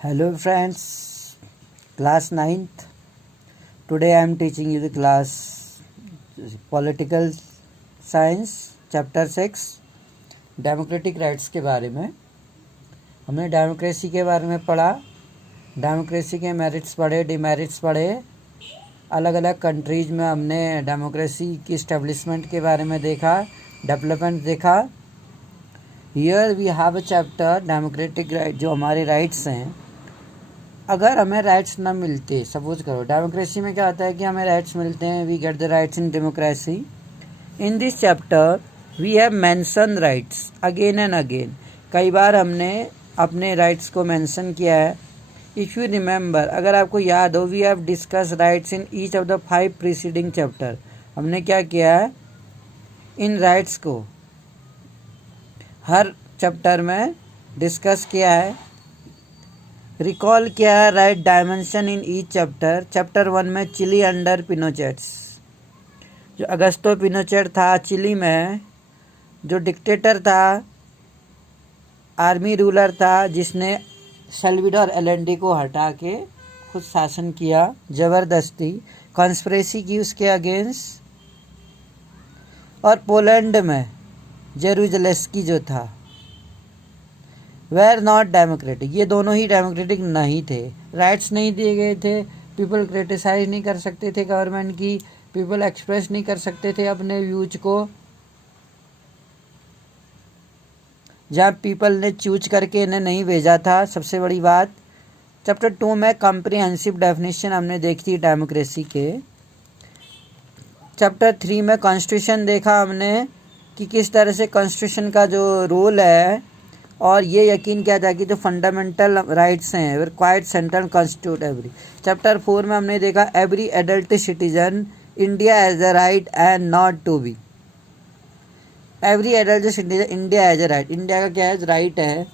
Hello friends, class 9th. Today I am teaching you the class Political Science Chapter 6 Democratic Rights के बारे में। हमने democracy के बारे में पढ़ा, डेमोक्रेसी के मेरिट्स पढ़े, डिमेरिट्स पढ़े। अलग अलग कंट्रीज़ में हमने डेमोक्रेसी की इस्टेब्लिशमेंट के बारे में देखा, डेवलपमेंट देखा। Here we have a chapter democratic right, जो हमारे राइट्स हैं। अगर हमें राइट्स ना मिलते, सपोज करो डेमोक्रेसी में क्या होता है कि हमें राइट्स मिलते हैं, we get the rights in democracy. In this chapter we have mention rights again and again. कई बार हमने अपने राइट्स को मेंशन किया है। इफ़ यू रिमेंबर, अगर आपको याद हो, we have discuss rights in each of the 5 preceding chapter. हमने क्या किया है, इन राइट्स को हर चैप्टर में डिस्कस किया है, रिकॉल किया है। Right dimension in each chapter. Chapter 1 में चिली अंडर पिनोचेट्स, जो अगस्तो पिनोचेट था चिली में, जो डिक्टेटर था, आर्मी रूलर था, जिसने सल्वाडोर एलेंडी को हटा के खुद शासन किया, ज़बरदस्ती कॉन्स्पिरेसी की उसके अगेंस्ट। और पोलैंड में जेरूजलेस्की जो था, वेर नॉट डेमोक्रेटिक। ये दोनों ही डेमोक्रेटिक नहीं थे, राइट्स नहीं दिए गए थे। पीपल क्रिटिसाइज नहीं कर सकते थे गवर्नमेंट की, पीपल एक्सप्रेस नहीं कर सकते थे अपने व्यूज को। जहाँ पीपल ने चूज करके इन्हें नहीं भेजा था। सबसे बड़ी बात, चैप्टर 2 में कॉम्प्रिहेंसिव डेफिनेशन हमने देखी थी डेमोक्रेसी के। चैप्टर 3 में कॉन्स्टिट्यूशन देखा हमने कि किस तरह से कॉन्स्टिट्यूशन का जो रोल है, और ये यकीन किया जाए कि जो फंडामेंटल राइट्स हैं रिक्वायर्ड सेंट्रल कॉन्स्टिट्यूट एवरी। चैप्टर 4 में हमने देखा every adult citizen India as a right and not to be. Every adult citizen India as a right, India का क्या है, राइट है।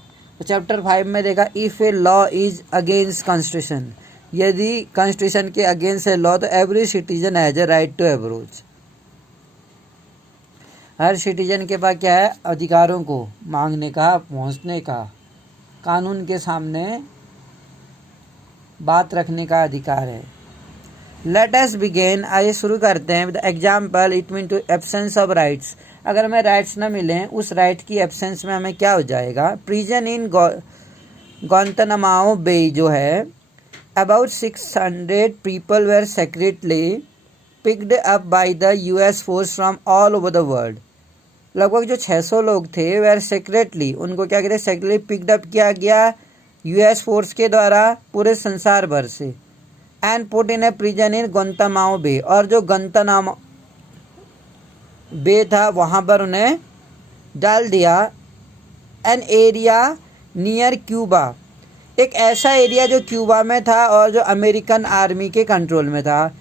तो चैप्टर 5 में देखा if a law is against constitution, यदि कॉन्स्टिट्यूशन के अगेंस्ट है लॉ, तो every citizen has a right to approach. हर सिटीजन के पास क्या है, अधिकारों को मांगने का, पहुंचने का, कानून के सामने बात रखने का अधिकार है। लेट अस बिगिन, आइए शुरू करते हैं with example. It mean to absence of rights. अगर हमें राइट्स ना मिलें, उस राइट की एब्सेंस में हमें क्या हो जाएगा। प्रिजन इन ग्वांतानामो बे जो है, about 600 people were secretly picked up by the US force from all over the world. लगभग जो 600 लोग थे वेर सेक्रेटली, उनको क्या कहते हैं, सेक्रेटली पिक्ड अप किया गया US फोर्स के द्वारा पूरे संसार भर से। And put in a prison in Guantanamo Bay, और जो ग्वांतानामो बे था वहाँ पर उन्हें डाल दिया। एन एरिया नियर क्यूबा, एक ऐसा एरिया जो क्यूबा में था और जो अमेरिकन आर्मी के कंट्रोल में था।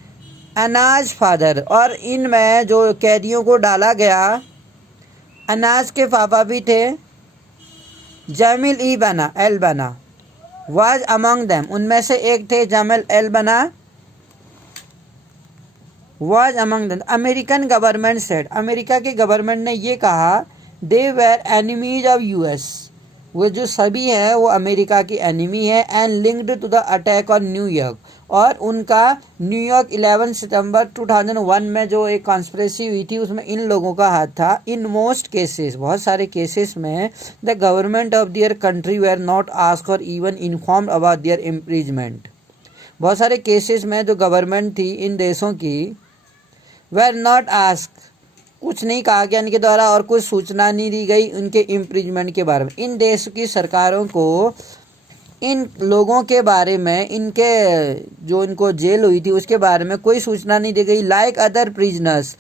अनाज फादर, और इनमें जो कैदियों को डाला गया, अनाज के पापा भी थे। जमील एल बना वाज अमंग देम, उनमें से एक थे जमील एल बना, was among them. American government said, America के गवर्नमेंट ने ये कहा, they were enemies of US, वो जो सभी है वो अमेरिका की एनिमी है। And linked to the attack on New York, और उनका न्यूयॉर्क 11 सितंबर 2001 में जो एक कॉन्स्पिरेसी हुई थी, उसमें इन लोगों का हाथ था। इन मोस्ट केसेस, बहुत सारे केसेस में, the government of their country were not asked or even informed about their imprisonment. बहुत सारे केसेस में जो गवर्नमेंट थी इन देशों की, वेर नॉट आस्क, कुछ नहीं कहा गया इनके द्वारा, और कुछ सूचना नहीं दी गई उनके इम्प्रीजमेंट के बारे में। इन देश की सरकारों को इन लोगों के बारे में, इनके जो इनको जेल हुई थी उसके बारे में कोई सूचना नहीं दी गई। लाइक अदर प्रिजनर्स,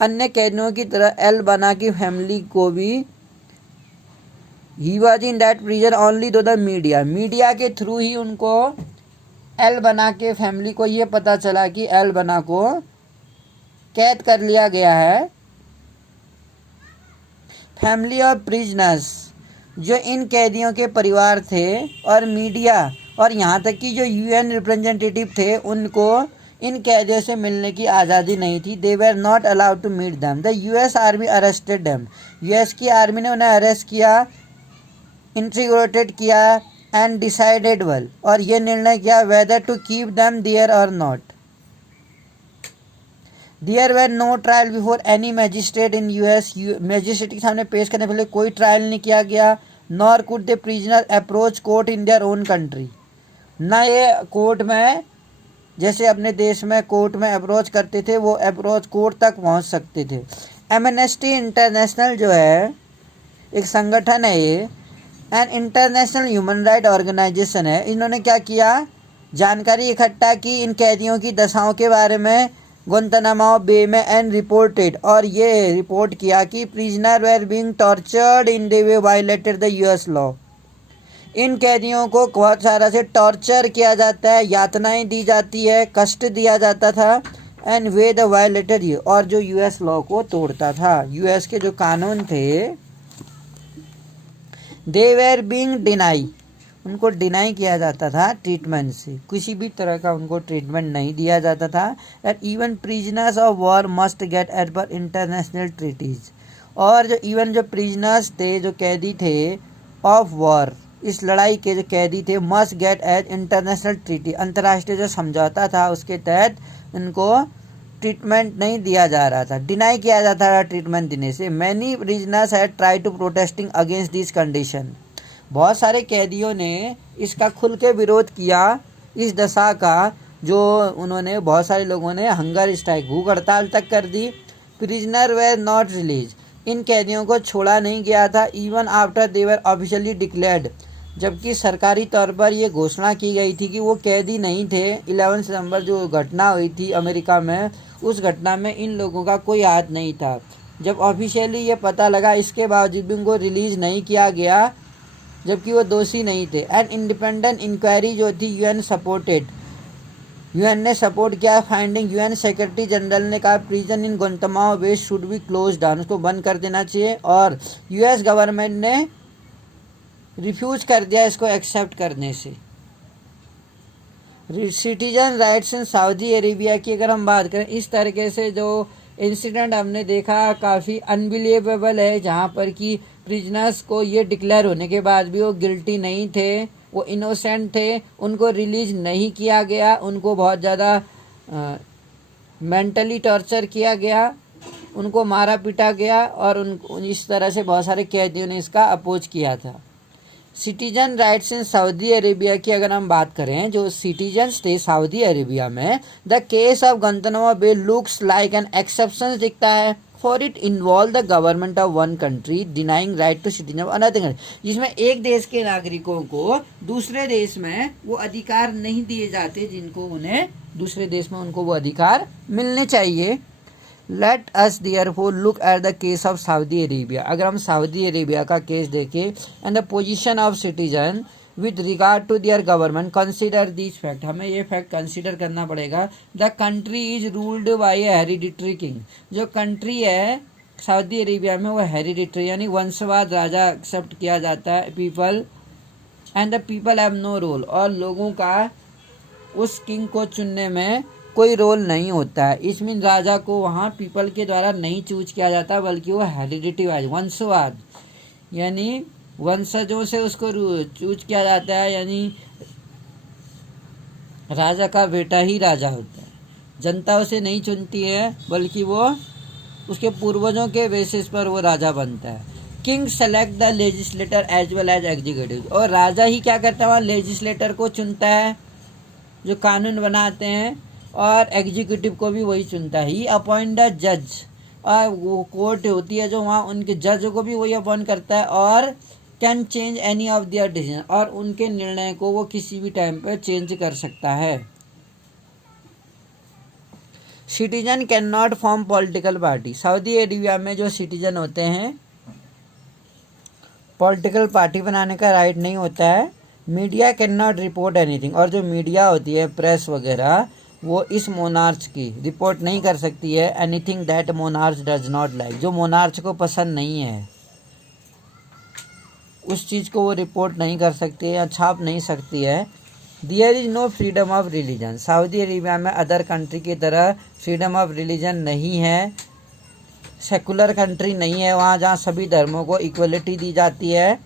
अन्य कैदियों की तरह एल बना की फैमिली को भी, he was in that prison only to the media, media के थ्रू ही उनको, एल बना के फैमिली को ये पता चला कि एल बना को कैद कर लिया गया है। फैमिली ऑफ प्रिजनर्स, जो इन कैदियों के परिवार थे, और मीडिया, और यहाँ तक कि जो UN रिप्रेजेंटेटिव थे, उनको इन कैदियों से मिलने की आज़ादी नहीं थी। They were not allowed to meet them. The US army arrested them, US की आर्मी ने उन्हें अरेस्ट किया, इंट्रीगेटेड किया एंड डिसाइडेड वेल, और ये निर्णय किया whether to keep them there or not. There were no trial before any magistrate in US, magistrate के सामने पेश करने पहले कोई ट्रायल नहीं किया गया। Nor could the prisoner approach court in their own country, ना ये कोर्ट में जैसे अपने देश में कोर्ट में अप्रोच करते थे वो अप्रोच कोर्ट तक पहुंच सकते थे। एमनेस्टी इंटरनेशनल जो है एक संगठन है, ये an international human right organization है। इन्होंने क्या किया, जानकारी इकट्ठा की इन कैदियों की दशाओं के बारे में गुंतनामा बे में एंड रिपोर्टेड, और ये रिपोर्ट किया कि prisoner were being tortured in the way violated the US law. इन कैदियों को बहुत सारा से टॉर्चर किया जाता है, यातनाएं दी जाती है, कष्ट दिया जाता था। एंड वे द वायलेटेड, और जो यूएस लॉ को तोड़ता था, यूएस के जो कानून थे, दे वेर बीइंग डिनाई, उनको डिनाई किया जाता था ट्रीटमेंट से, किसी भी तरह का उनको ट्रीटमेंट नहीं दिया जाता था। And even prisoners of war must get as per international treaties, और जो इवन जो प्रिजनर्स थे, जो कैदी थे ऑफ वॉर, इस लड़ाई के जो कैदी थे, must get as international treaty, अंतर्राष्ट्रीय जो समझौता था उसके तहत इनको ट्रीटमेंट नहीं दिया जा रहा था, डिनाई किया जाता था ट्रीटमेंट देने से। Many prisoners had try to protesting against this condition, बहुत सारे कैदियों ने इसका खुल के विरोध किया, इस दशा का, जो उन्होंने बहुत सारे लोगों ने हंगर स्ट्राइक, भूख हड़ताल तक कर दी। प्रिजनर वेर नॉट रिलीज, इन कैदियों को छोड़ा नहीं गया था, even after they were officially declared, जबकि सरकारी तौर पर यह घोषणा की गई थी कि वो कैदी नहीं थे। 11 सितंबर जो घटना हुई थी अमेरिका में, उस घटना में इन लोगों का कोई हाथ नहीं था। जब ऑफिशियली ये पता लगा, इसके बावजूद भी उनको रिलीज नहीं किया गया, जबकि वो दोषी नहीं थे। एंड इंडिपेंडेंट इंक्वायरी जो थी यूएन सपोर्टेड, यूएन ने सपोर्ट किया फाइंडिंग। यूएन सेक्रेटरी जनरल ने कहा prison in Guantanamo Bay should be close down, उसको बंद कर देना चाहिए, और यूएस गवर्नमेंट ने रिफ्यूज कर दिया इसको एक्सेप्ट करने से। Citizen rights in Saudi Arabia की अगर हम बात करें, इस तरीके से जो इंसिडेंट हमने देखा काफ़ी अनबिलीवेबल है, जहाँ पर कि प्रिजनर्स को ये डिक्लेयर होने के बाद भी वो गिल्टी नहीं थे, वो इनोसेंट थे, उनको रिलीज नहीं किया गया, उनको बहुत ज़्यादा मेंटली टॉर्चर किया गया, उनको मारा पीटा गया, और इस तरह से बहुत सारे कैदियों ने इसका अपोज किया था। Citizen rights in Saudi Arabia की अगर हम बात करें, जो सिटीजन्स थे सऊदी अरेबिया में, the case of Guantanamo Bay looks like an exception दिखता है, for it involve the government of one country denying right to citizen of another country, जिसमें एक देश के नागरिकों को दूसरे देश में वो अधिकार नहीं दिए जाते जिनको उन्हें दूसरे देश में उनको वो अधिकार मिलने चाहिए। Let us therefore look at the case of Saudi Arabia, अगर हम सऊदी अरेबिया का केस देखें, and the position of citizen with regard to their government, consider this fact, हमें ये फैक्ट कंसिडर करना पड़ेगा। The country is ruled by a hereditary king, जो country है सऊदी अरेबिया में वो हेरिडिटरी यानी वंशवाद राजा एक्सेप्ट किया जाता है। People and the people have no role, और लोगों का उस किंग को चुनने में कोई रोल नहीं होता है। इस मीन राजा को वहाँ पीपल के द्वारा नहीं चूज किया जाता, बल्कि वो हेरिडिटी वाइज वंशवाद यानी वंशजों से उसको चूज किया जाता है, यानी राजा का बेटा ही राजा होता है, जनता उसे नहीं चुनती है, बल्कि वो उसके पूर्वजों के बेसिस पर वो राजा बनता है। King select the legislator as well as executive, और राजा ही क्या करता है, वहाँ लेजिस्लेटर को चुनता है जो कानून बनाते हैं, और एग्जीक्यूटिव को भी वही चुनता है। ही अपॉइंट द जज, और वो कोर्ट होती है जो वहाँ उनके जज को भी वही अपॉइंट करता है, और can change any of their decision, और उनके निर्णय को वो किसी भी टाइम पर चेंज कर सकता है। Citizen can not form political party, Saudi Arabia में जो सिटीजन होते हैं पॉलिटिकल पार्टी बनाने का राइट नहीं होता है। Media can not report anything, और जो मीडिया होती है प्रेस वगैरह, वो इस मोनार्च की रिपोर्ट नहीं कर सकती है anything that monarch does not like, जो मोनार्च को पसंद नहीं है उस चीज़ को वो रिपोर्ट नहीं कर सकती है या छाप नहीं सकती है। There is no freedom of religion, Saudi Arabia में अदर कंट्री की तरह फ्रीडम ऑफ रिलीजन नहीं है, सेकुलर कंट्री नहीं है वहाँ, जहाँ सभी धर्मों को इक्वलिटी दी जाती है।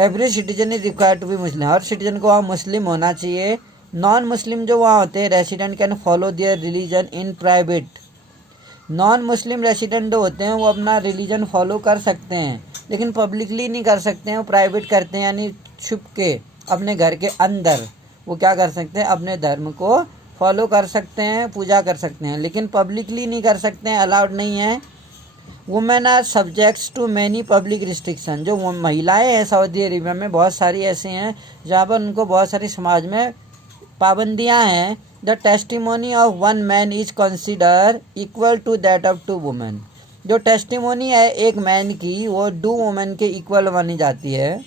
Every citizen is required to be Muslim, हर सिटीजन को वहाँ मुस्लिम होना चाहिए। नॉन मुस्लिम जो वहाँ होते हैं resident can follow their religion in private, non Muslim resident जो होते हैं वो अपना रिलीजन फॉलो कर सकते हैं लेकिन पब्लिकली नहीं कर सकते हैं, वो प्राइवेट करते हैं, यानी छुप के अपने घर के अंदर वो क्या कर सकते हैं, अपने धर्म को फॉलो कर सकते हैं, पूजा कर सकते हैं, लेकिन पब्लिकली नहीं कर सकते हैं, अलाउड नहीं है। Women are subjects to many public restriction, जो महिलाएं हैं सऊदी अरेबिया में बहुत सारी ऐसी हैं जहाँ पर उनको बहुत सारी समाज में पाबंदियाँ हैं। The testimony of one man is consider equal to that of two women, जो टेस्टिमोनी है एक मैन की वो 2 वुमेन के इक्वल मानी जाती है।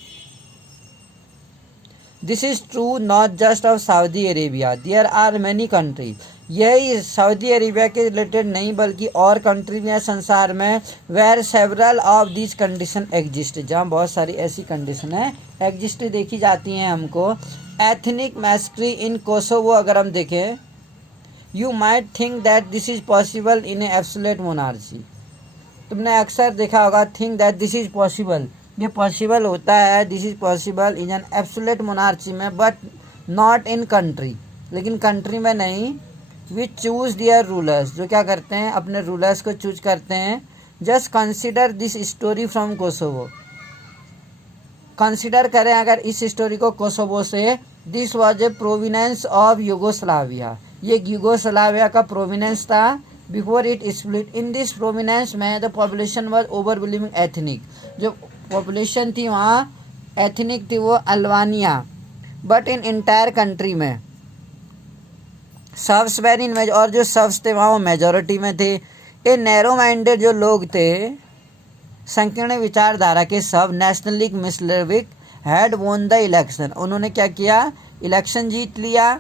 This is true not just of Saudi Arabia, there are many country, यही सऊदी अरेबिया के रिलेटेड नहीं बल्कि और कंट्री में संसार में where several of this condition exist, जहाँ बहुत सारी ऐसी कंडीशन है एग्जिस्ट देखी जाती हैं हमको। एथनिक मैस्ट्री इन कोसोवो अगर हम देखें, you might think that this is possible in A absolute monarchy, तुमने अक्सर देखा होगा think that this is possible, ये पॉसिबल होता है, this is possible in an absolute monarchy में बट नॉट इन कंट्री, लेकिन कंट्री में नहीं। वी चूज दियर रूलर्स, जो क्या करते हैं अपने रूलर्स को चूज करते हैं। Just consider this story from Kosovo, consider करें अगर इस स्टोरी को कोसोवो से। This was a province of Yugoslavia, ये यूगोस्लाविया का प्रोविनेंस था before it split. In this province में the population was overwhelming ethnic, जो पॉपुलेशन थी वहाँ एथनिक थी वो Albania, but in entire country में सर्ब्स वेर इन मेज, और जो सर्ब्स थे वहाँ वो मेजॉरिटी में थे। ए नैरो माइंडेड जो लोग थे संकीर्ण विचारधारा के सब, नेशनलिक मिसलेविक हैड वोन द इलेक्शन, उन्होंने क्या किया इलेक्शन जीत लिया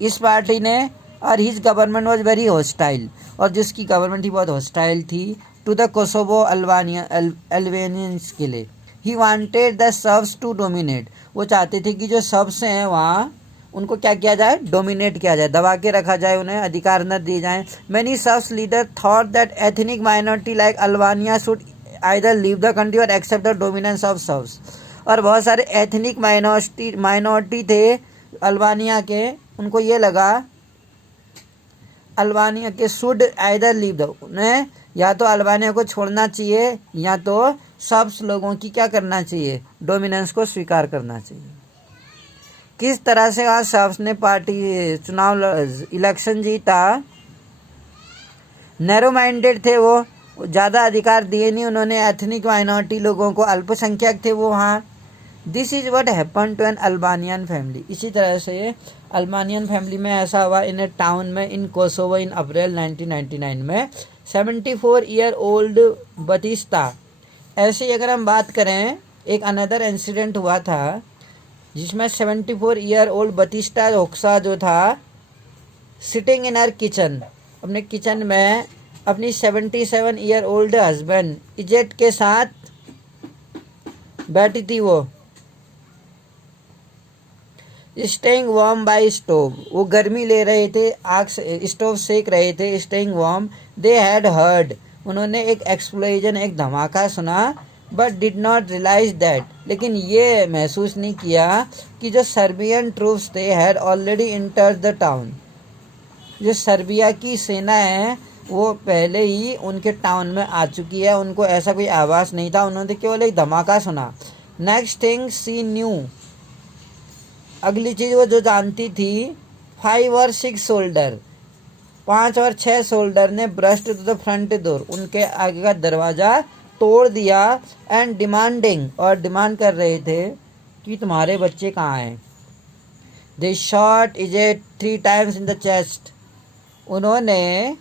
इस पार्टी ने, और his government was very hostile, और जिसकी गवर्नमेंट ही बहुत हॉस्टाइल थी टू द कोसोवो अल्बानियंस के लिए। He wanted the Serbs to dominate, वो चाहते थे कि जो सर्ब्स हैं वहाँ उनको क्या किया जाए, डोमिनेट किया जाए, दबा के रखा जाए, उन्हें अधिकार न दिए जाएं। Many Serbs leader thought that ethnic minority like Albania should either leave the country or accept the dominance of Serbs, और बहुत सारे एथनिक माइनॉरिटी थे अल्बानिया के, उनको ये लगा अल्बानिया के शुड आइदर लीव द, उन्हें या तो अल्बानिया को छोड़ना चाहिए या तो सर्ब्स लोगों की क्या करना चाहिए, डोमिनेंस को स्वीकार करना चाहिए। किस तरह से आज सर्ब्स ने पार्टी चुनाव इलेक्शन जीता, नैरो माइंडेड थे वो, ज़्यादा अधिकार दिए नहीं उन्होंने एथनिक माइनॉरिटी लोगों को, अल्पसंख्यक थे वो वहाँ। This is what happen to an Albanian family, इसी तरह से अल्बानियन फैमिली में ऐसा हुआ इन ए टाउन में इन कोसोवो इन अप्रैल 1999 में। 74 ईयर ओल्ड बतिस्ता, ऐसे ही अगर हम बात करें एक अनदर इंसिडेंट हुआ था जिसमें 74 ईयर ओल्ड बतिस्ता होक्सा जो था सिटिंग इन हर किचन, अपने किचन में अपनी 77 ईयर ओल्ड हस्बैंड इजेट के साथ बैठी थी वो, स्टेइंग वार्म बाय स्टोव, वो गर्मी ले रहे थे, आग से स्टोव सेक रहे थे, staying warm. They had heard, उन्होंने एक एक्सप्लोजन एक धमाका सुना, but did not realize that, लेकिन ये महसूस नहीं किया कि जो सर्बियन ट्रूप्स थे had already entered the town, जो सर्बिया की सेना है वो पहले ही उनके टाउन में आ चुकी है, उनको ऐसा कोई आवाज़ नहीं था, उन्होंने केवल एक धमाका सुना। नेक्स्ट थिंग सी न्यू, अगली चीज़ वो जो जानती थी 5 और 6 सोल्डर, 5 और 6 सोल्डर ने burst to the front door, उनके आगे का दरवाज़ा तोड़ दिया, एंड डिमांडिंग, और डिमांड कर रहे थे कि तुम्हारे बच्चे कहाँ हैं। They shot Izet 3 times in the chest, उन्होंने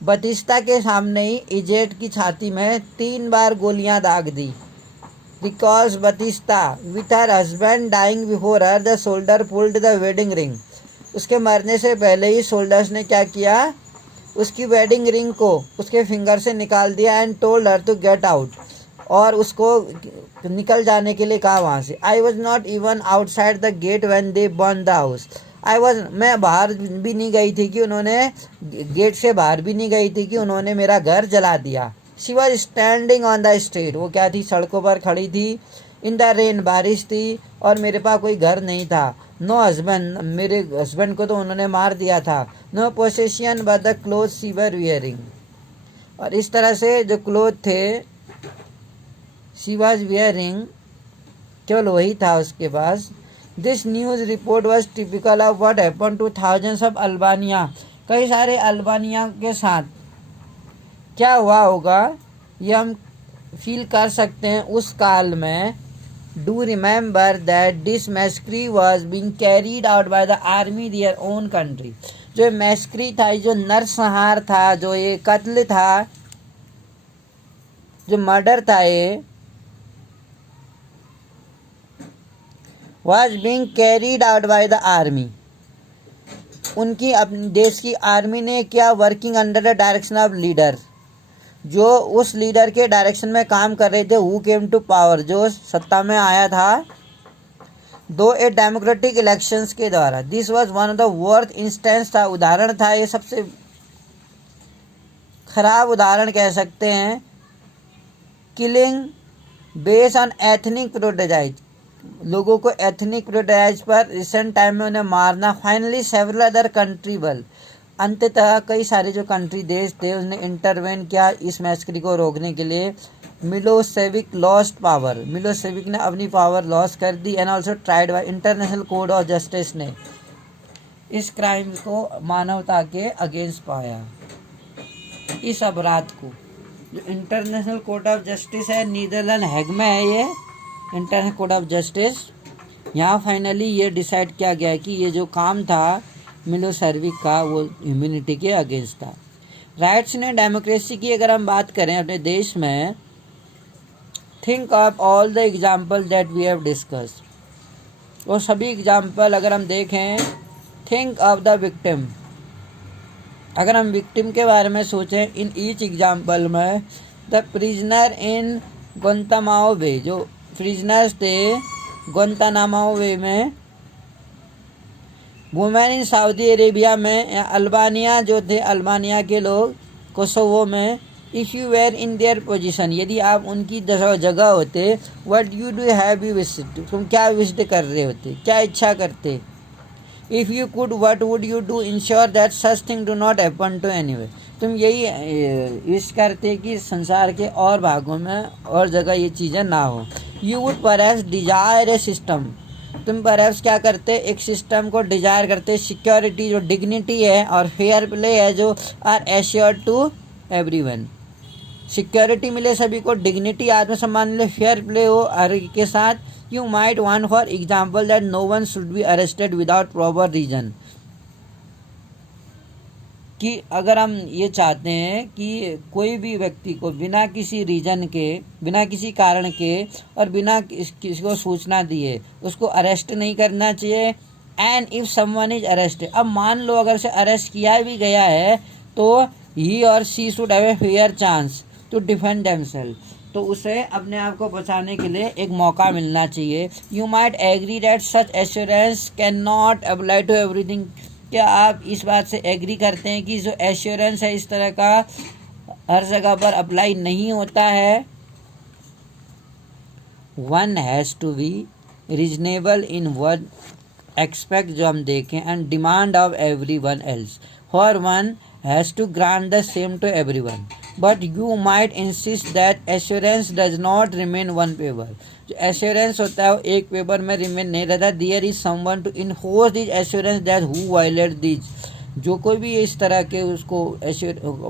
बतिस्ता के सामने ही इजेट की छाती में 3 बार गोलियां दाग दी। Because Batista with her husband dying before her the soldier pulled the wedding ring, उसके मरने से पहले ही सोल्डर्स ने क्या किया, उसकी वेडिंग रिंग को उसके फिंगर से निकाल दिया, and told her to get out, और उसको निकल जाने के लिए कहा वहाँ से। I was not even outside the gate when they burn the house, मैं बाहर भी नहीं गई थी कि उन्होंने गेट से बाहर भी नहीं गई थी कि उन्होंने मेरा घर जला दिया। She was standing on the street, वो क्या थी, सड़कों पर खड़ी थी। इन द रेन, बारिश थी और मेरे पास कोई घर नहीं था। नो हस्बैंड, मेरे हस्बैंड को तो उन्होंने मार दिया था। No possession but the cloth she were wearing, और इस तरह से जो क्लोथ थे शी वॉज वियरिंग, केवल वही था उसके पास। This news report was typical of what happen to thousands of Albania, कई सारे अल्बानिया के साथ क्या हुआ होगा ये हम फील कर सकते हैं उस काल में। Do remember that this massacre was being carried out by the army their own country, जो मैस्क्री था, जो नरसंहार था, जो ये कत्ल था, जो मर्डर था, ये was being carried out by the army, उनकी अपने देश की आर्मी ने क्या, working under the direction of leader, जो उस लीडर के डायरेक्शन में काम कर रहे थे। हु केम टू पावर, जो सत्ता में आया था दो ए डेमोक्रेटिक इलेक्शंस के द्वारा। This was one of the worst instance था, उदाहरण था, ये सबसे खराब उदाहरण कह सकते हैं। किलिंग बेस्ड ऑन एथनिक प्रोटेजाइज, लोगों को एथनिक प्रोटेजाइज पर रिसेंट टाइम में उन्हें मारना। फाइनली सेवरल अदर कंट्री बल, अंततः कई सारे जो कंट्री देश थे उसने इंटरवेन किया इस मैस्क्री को रोकने के लिए। मिलोसेविक लॉस्ट पावर, मिलोसेविक ने अपनी पावर लॉस कर दी। And also tried by International Court of Justice ने इस क्राइम को मानवता के अगेंस्ट पाया। इस अपराध को जो इंटरनेशनल कोर्ट ऑफ जस्टिस है, नीदरलैंड हेग में है ये इंटरनेशनल कोर्ट ऑफ जस्टिस, यहाँ फाइनली ये डिसाइड किया गया कि ये जो काम था मिलोसेविक का वो ह्यूमैनिटी के अगेंस्ट था। राइट्स ने डेमोक्रेसी की अगर हम बात करें अपने देश में, think of all the example that we have discuss, वो सभी एग्जाम्पल अगर हम देखें, थिंक ऑफ द विक्टिम, अगर हम विक्टिम के बारे में सोचें, इन ईच एग्जाम्पल में the prisoner in Guantanamo Bay, जो प्रिजनर्स थे गुंतानामो बे में, वुमेन इन सऊदी अरेबिया में, अल्बानिया जो थे अल्बानिया के लोग कोसोवो में। If you were in their position, यदि आप उनकी जगह होते, what you do have you wished, तुम क्या विश्ड कर रहे होते, क्या इच्छा करते। If you could what would you do ensure that such thing do not happen to anyway, तुम यही विश करते कि संसार के और भागों में और जगह ये चीज़ें ना हो। You would perhaps desire a system, तुम परहैप्स क्या करते, एक सिस्टम को डिजायर करते, सिक्योरिटी जो डिग्निटी है और फेयर प्ले है जो are assured to everyone, security मिले सभी को, डिग्निटी आत्मसम्मान मिले, फेयर प्ले हो हर के साथ। You might want for example that no one should be arrested without proper reason, कि अगर हम ये चाहते हैं कि कोई भी व्यक्ति को बिना किसी रीजन के, बिना किसी कारण के और बिना किसी को सूचना दिए उसको अरेस्ट नहीं करना चाहिए। And if someone is arrested, अब मान लो अगर से अरेस्ट किया भी गया है तो ही और she should have a fair chance to defend themselves, तो उसे अपने आप को बचाने के लिए एक मौका मिलना चाहिए। You might agree that such assurance can not apply to everything, क्या आप इस बात से एग्री करते हैं कि जो एश्योरेंस है इस तरह का हर जगह पर अप्लाई नहीं होता है। One has to be reasonable in one expect, जो हम देखें, and demand of everyone else, for one has to grant the same to everyone, but you might insist that assurance does not remain on paper, जो assurance होता है वो एक paper में remain नहीं रहता। There is someone to enforce this assurance that who violate this, जो कोई भी इस तरह के उसको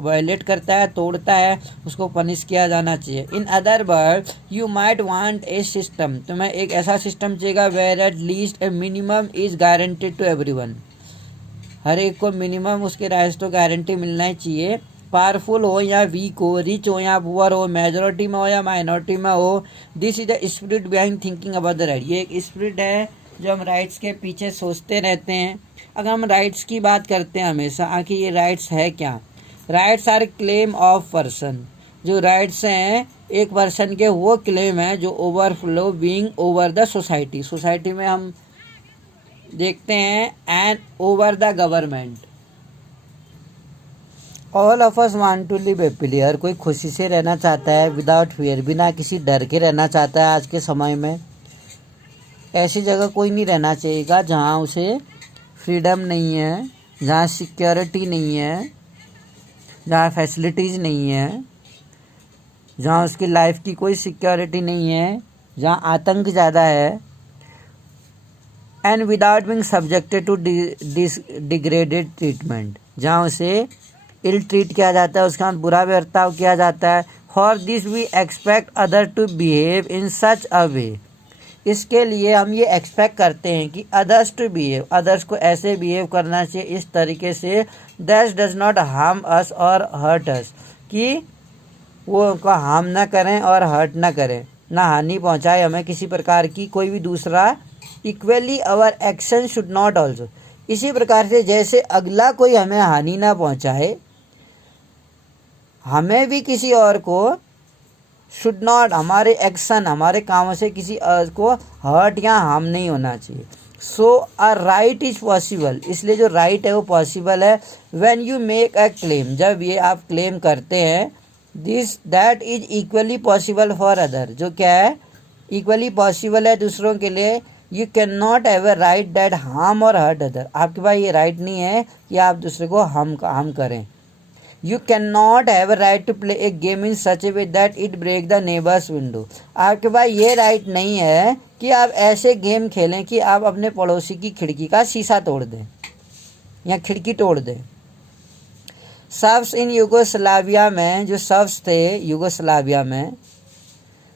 वायलेट करता है, तोड़ता है, उसको पनिश किया जाना चाहिए। In other word you might want a system, तुम्हें एक ऐसा सिस्टम चाहिए where at least a minimum is guaranteed to everyone, हर एक को मिनिमम उसके राइट्स तो गारंटी मिलना ही चाहिए। पावरफुल हो या वीक हो, रिच हो या पुअर हो, मेजोरिटी में हो या माइनॉरिटी में हो, this is the spirit behind thinking about the right, ये एक स्पिरिट है जो हम राइट्स के पीछे सोचते रहते हैं। अगर हम राइट्स की बात करते हैं हमेशा, आखिर ये राइट्स है क्या? Rights are claim of person, जो राइट्स हैं एक पर्सन के वो क्लेम है जो overflow being over the society, society में हम देखते हैं, and over the government, all of us want to live happily, हर कोई खुशी से रहना चाहता है, विदाउट फियर, बिना किसी डर के रहना चाहता है। आज के समय में ऐसी जगह कोई नहीं रहना चाहिएगा जहाँ उसे फ्रीडम नहीं है, जहाँ सिक्योरिटी नहीं है, जहाँ फैसिलिटीज़ नहीं है, जहाँ उसकी लाइफ की कोई सिक्योरिटी नहीं है, जहाँ आतंक ज़्यादा है। And without being subjected to degraded treatment, जहाँ उसे इल ट्रीट किया जाता है, उसके साथ बुरा बर्ताव किया जाता है। For this we expect other to behave in such a way, इसके लिए हम ये एक्सपेक्ट करते हैं कि अदर्स टू बिहेव, अदर्स को ऐसे बिहेव करना चाहिए, इस तरीके say that does not harm us और हर्ट अस, कि वो उनको हार्म ना करें और हर्ट ना करें, ना हानि पहुंचाए हमें किसी प्रकार की कोई भी दूसरा। Equally our action should not also, इसी प्रकार से जैसे अगला कोई हमें हानि ना पहुंचाए, हमें भी किसी और को शुड नॉट, हमारे एक्शन, हमारे कामों से किसी और को हर्ट या हार्म नहीं होना चाहिए। सो अ राइट इज पॉसिबल, इसलिए जो राइट है वो पॉसिबल है। When you make a claim, जब ये आप क्लेम करते हैं, this that is equally possible for other, जो क्या है, इक्वली पॉसिबल है दूसरों के लिए। You can not have a right that harm और हर्ट अदर, आपके पास ये राइट नहीं है कि आप दूसरे को हार्म करें। You can not have a right to play a game in such a way that it break the neighbour's window, आपके पास ये राइट नहीं है कि आप ऐसे गेम खेलें कि आप अपने पड़ोसी की खिड़की का शीशा तोड़ दें या खिड़की तोड़ दें। सर्ब्स इन यूगोस्लाविया में, जो सर्ब्स थे यूगोस्लाविया में,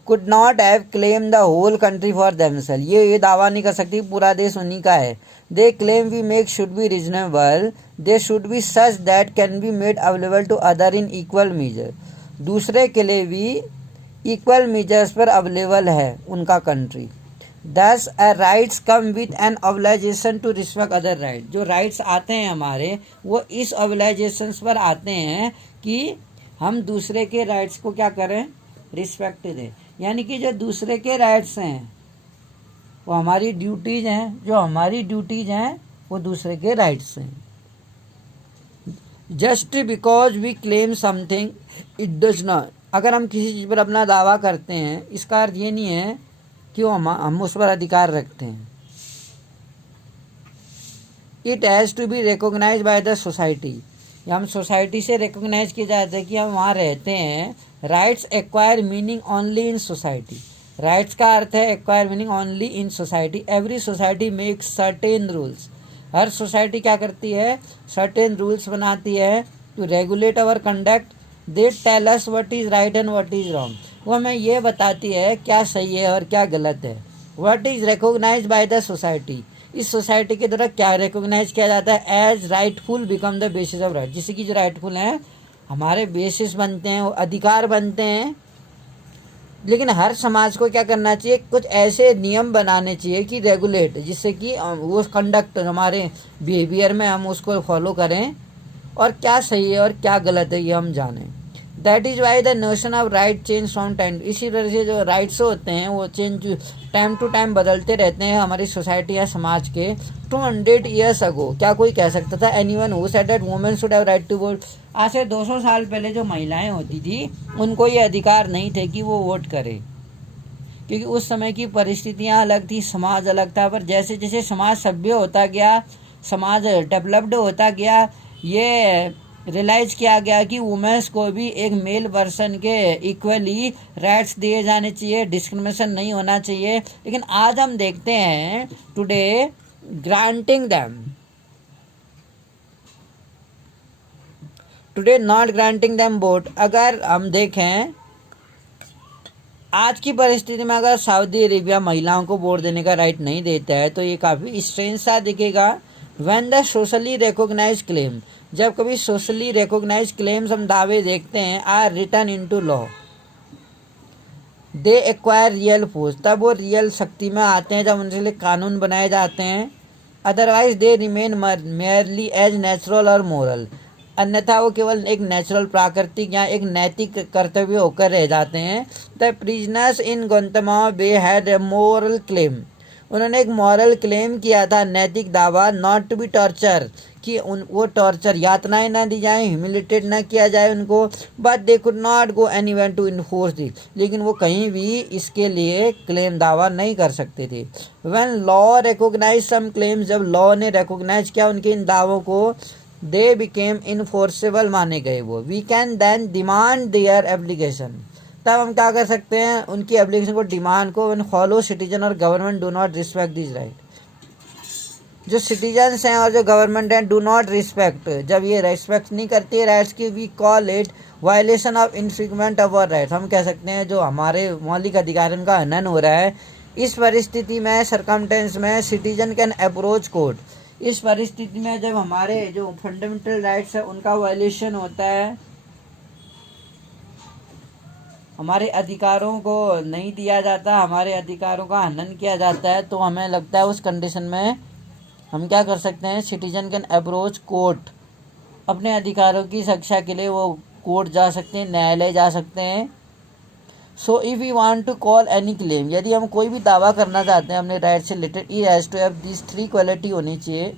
could not have claim the whole country for themselves, ये दावा नहीं कर सकती पूरा देश उन्हीं का है। They claim we make should be reasonable, they should be such that can be made available to other in equal measure, दूसरे के लिए भी इक्वल मेजर्स पर अवेलेबल है उनका country. Thus a rights come with an obligation to respect other right, जो rights आते हैं हमारे वो इस ऑब्लाइजेशन पर आते हैं कि हम दूसरे के राइट्स को क्या करें, रिस्पेक्ट दें। यानी कि जो दूसरे के राइट्स हैं वो हमारी ड्यूटीज हैं, जो हमारी ड्यूटीज हैं वो दूसरे के राइट्स हैं। Just because we claim something it does not, अगर हम किसी चीज़ पर अपना दावा करते हैं इसका अर्थ ये नहीं है कि वो हम उस पर अधिकार रखते हैं। It has to be recognize by the society, हम सोसाइटी से रिकॉग्नाइज किए जाते हैं कि हम वहाँ रहते हैं। Rights acquire meaning only in society, rights का अर्थ है acquire meaning only in society. Every society makes certain rules, हर सोसाइटी क्या करती है, सर्टेन रूल्स बनाती है to regulate our conduct. They tell us what is right and what is wrong, वो हमें ये बताती है क्या सही है और क्या गलत है। What is recognize by the society, इस सोसाइटी के द्वारा क्या रिकॉग्नाइज किया जाता है, as rightful become the basis of right, जिससे कि जो राइटफुल हैं हमारे बेसिस बनते हैं, वो अधिकार बनते हैं। लेकिन हर समाज को क्या करना चाहिए, कुछ ऐसे नियम बनाने चाहिए कि रेगुलेट, जिससे कि वो कंडक्ट हमारे बिहेवियर में हम उसको फॉलो करें और क्या सही है और क्या गलत है ये हम जानें। That is why the notion of right change from time, इसी तरह से जो राइट्स होते हैं वो चेंज टाइम टू टाइम बदलते रहते हैं हमारी सोसाइटी या समाज के। 200 ईयर्स अगो, क्या कोई कह सकता था anyone who said that women should have right to vote, आज से 200 साल पहले जो महिलाएं होती थी उनको ये अधिकार नहीं थे कि वो वोट करें, क्योंकि उस समय की परिस्थितियां अलग थी, समाज अलग था। पर जैसे जैसे समाज सभ्य होता गया, समाज डेवलप्ड होता गया, ये रियलाइज किया गया कि वुमेन्स को भी एक मेल पर्सन के इक्वली राइट्स दिए जाने चाहिए, डिस्क्रिमिनेशन नहीं होना चाहिए। लेकिन आज हम देखते हैं today granting them, today not granting them vote. अगर हम देखें आज की परिस्थिति में अगर सऊदी अरेबिया महिलाओं को वोट देने का राइट नहीं देता है तो ये काफ़ी स्ट्रेंज सा दिखेगा। When the socially recognize claim, जब कभी सोशली रिकॉग्नाइज क्लेम्स हम दावे देखते हैं are written into law, they acquire real force, तब वो रियल शक्ति में आते हैं जब उनके लिए कानून बनाए जाते हैं। Otherwise they remain merely as natural और मोरल, अन्यथा वो केवल एक नेचुरल प्राकृतिक या एक नैतिक कर्तव्य होकर रह जाते हैं। The prisoners in Guantanamo Bay had a moral claim, उन्होंने एक मॉरल क्लेम किया था, नैतिक दावा, नॉट टू बी टॉर्चर, कि वो टॉर्चर, यातनाएं ना दी जाएं, ह्यूमिलेटेड ना किया जाए उनको, but they could not go anywhere to enforce this, लेकिन वो कहीं भी इसके लिए क्लेम दावा नहीं कर सकते थे। When law recognize some claims, जब लॉ ने रिकॉग्नाइज किया उनके इन दावों को, दे बिकेम इनफोर्सेबल, माने गए वो। We can then demand their application, तब हम क्या कर सकते हैं, उनकी एप्लीकेशन को, डिमांड को, व्हेन फॉलो सिटीजन और government do not respect this right, जो सिटीजन्स हैं और जो गवर्नमेंट हैं, डू नॉट रिस्पेक्ट, जब ये रिस्पेक्ट नहीं करती है राइट्स की, we call it violation of infringement of our rights, हम कह सकते हैं जो हमारे मौलिक अधिकारों का हनन हो रहा है। इस परिस्थिति में, सरकमटेंस में, सिटीजन कैन अप्रोच कोर्ट, इस परिस्थिति में जब हमारे जो फंडामेंटल राइट्स है उनका वायलेशन होता है, हमारे अधिकारों को नहीं दिया जाता, हमारे अधिकारों का हनन किया जाता है, तो हमें लगता है उस कंडीशन में हम क्या कर सकते हैं, सिटीजन कैन अप्रोच कोर्ट, अपने अधिकारों की रक्षा के लिए वो कोर्ट जा सकते हैं, न्यायालय जा सकते हैं। So if you want to call any claim, यदि हम कोई भी दावा करना चाहते हैं अपने राइट से related, it has to have this 3 quality होनी चाहिए।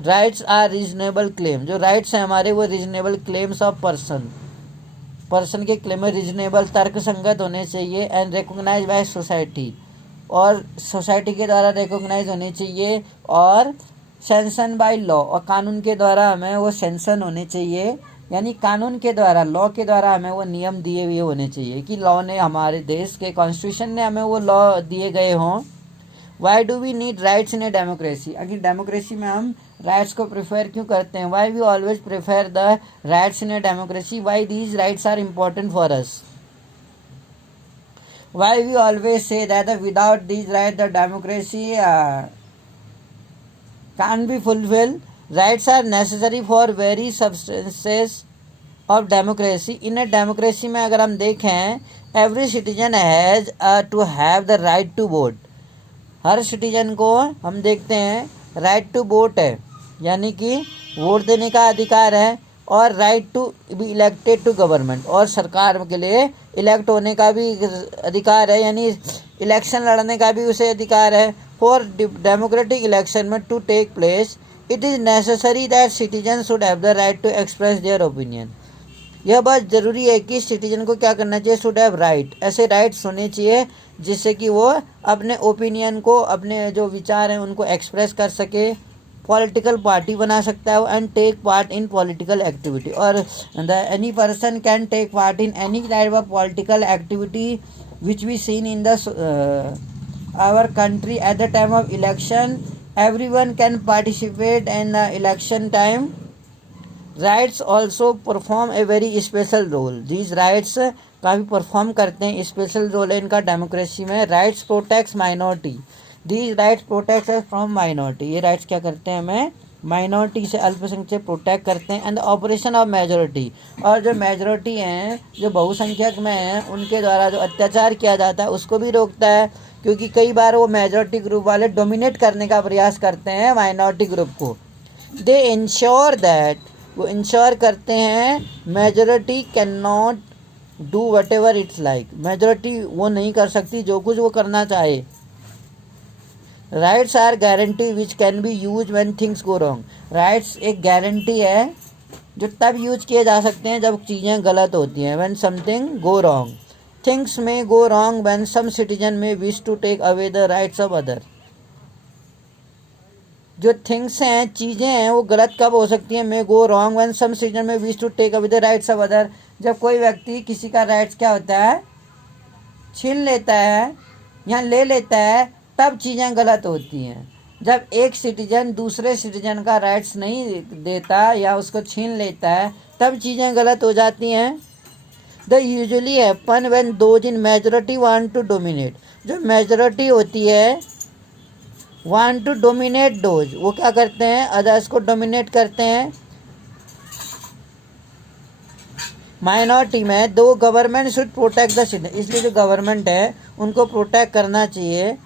राइट्स आर रीजनेबल क्लेम, जो राइट्स हैं हमारे वो रीजनेबल क्लेम्स ऑफ पर्सन के क्लेम में रीजनेबल, तर्क संगत होने चाहिए, एंड रिकॉग्नाइज बाय सोसाइटी, और सोसाइटी के द्वारा रिकॉग्नाइज होने चाहिए, और सेंशन बाय लॉ, और कानून के द्वारा हमें वो सेंशन होने चाहिए, यानी कानून के द्वारा, लॉ के द्वारा हमें वो नियम दिए हुए होने चाहिए, कि लॉ ने, हमारे देश के कॉन्स्टिट्यूशन ने हमें वो लॉ दिए गए हों। Why do we need rights in a democracy, अगर डेमोक्रेसी में हम राइट्स को प्रेफर क्यों करते हैं, why we always prefer the rights in a democracy, why these rights are important for us, why we always say that without these right the democracy can be fulfill, rights are necessary for very substances of democracy. In a democracy में अगर हम देखें, every citizen has to have the right to vote, हर citizen को हम देखते हैं right to vote है, यानी कि वोट देने का अधिकार है, और right to be elected to government, और सरकार के लिए इलेक्ट होने का भी अधिकार है, यानी इलेक्शन लड़ने का भी उसे अधिकार है। फॉर डेमोक्रेटिक इलेक्शन में to take place, it is necessary that citizen should have the right to express their opinion, यह बात ज़रूरी है कि सिटीजन को क्या करना चाहिए, शुड हैव राइट, ऐसे राइट्स होने चाहिए जिससे कि वो अपने ओपिनियन को, अपने जो विचार हैं उनको एक्सप्रेस कर सके, पॉलिटिकल पार्टी बना सकता है, and take part in political activity, और any person can take part in any type of political activity which we seen in the our country at the time of election, everyone can participate in the election time. Rights also perform a very special role, these rights काफ़ी perform करते हैं, special role है इनका democracy में। Rights protects minority, these rights protect from minority, ये rights क्या करते हैं, हमें माइनॉरिटी से, अल्पसंख्यक से प्रोटेक्ट करते हैं। And the operation of majority, और जो मेजॉरिटी हैं, जो बहुसंख्यक में हैं, उनके द्वारा जो अत्याचार किया जाता है उसको भी रोकता है, क्योंकि कई बार वो मेजॉरिटी ग्रुप वाले डोमिनेट करने का प्रयास करते हैं माइनॉरिटी ग्रुप को। दे इंश्योर दैट, वो इंश्योर करते हैं majority can not do whatever it's like, majority वो नहीं कर सकती जो कुछ वो करना चाहे। Rights are guarantee which can be use when things go wrong, rights एक गारंटी है जो तब यूज किए जा सकते हैं जब चीज़ें गलत होती हैं। When something go wrong, things may go wrong when some citizen may wish to take away the rights of other, जो थिंग्स हैं, चीज़ें हैं, वो गलत कब हो सकती हैं, may go wrong when some citizen may wish to take away the rights of other, जब कोई व्यक्ति किसी का राइट्स क्या होता है, छीन लेता है या ले लेता है, तब चीज़ें गलत होती हैं। जब एक सिटीजन दूसरे सिटीजन का राइट्स नहीं देता या उसको छीन लेता है, तब चीज़ें गलत हो जाती हैं। The usually happen when those in majority want to dominate, जो मेजॉरिटी होती है वांट टू डोमिनेट दोज, वो क्या करते हैं, अदर्स को डोमिनेट करते हैं। माइनॉरिटी में दो government should protect the citizen, इसलिए जो गवर्नमेंट है उनको प्रोटेक्ट करना चाहिए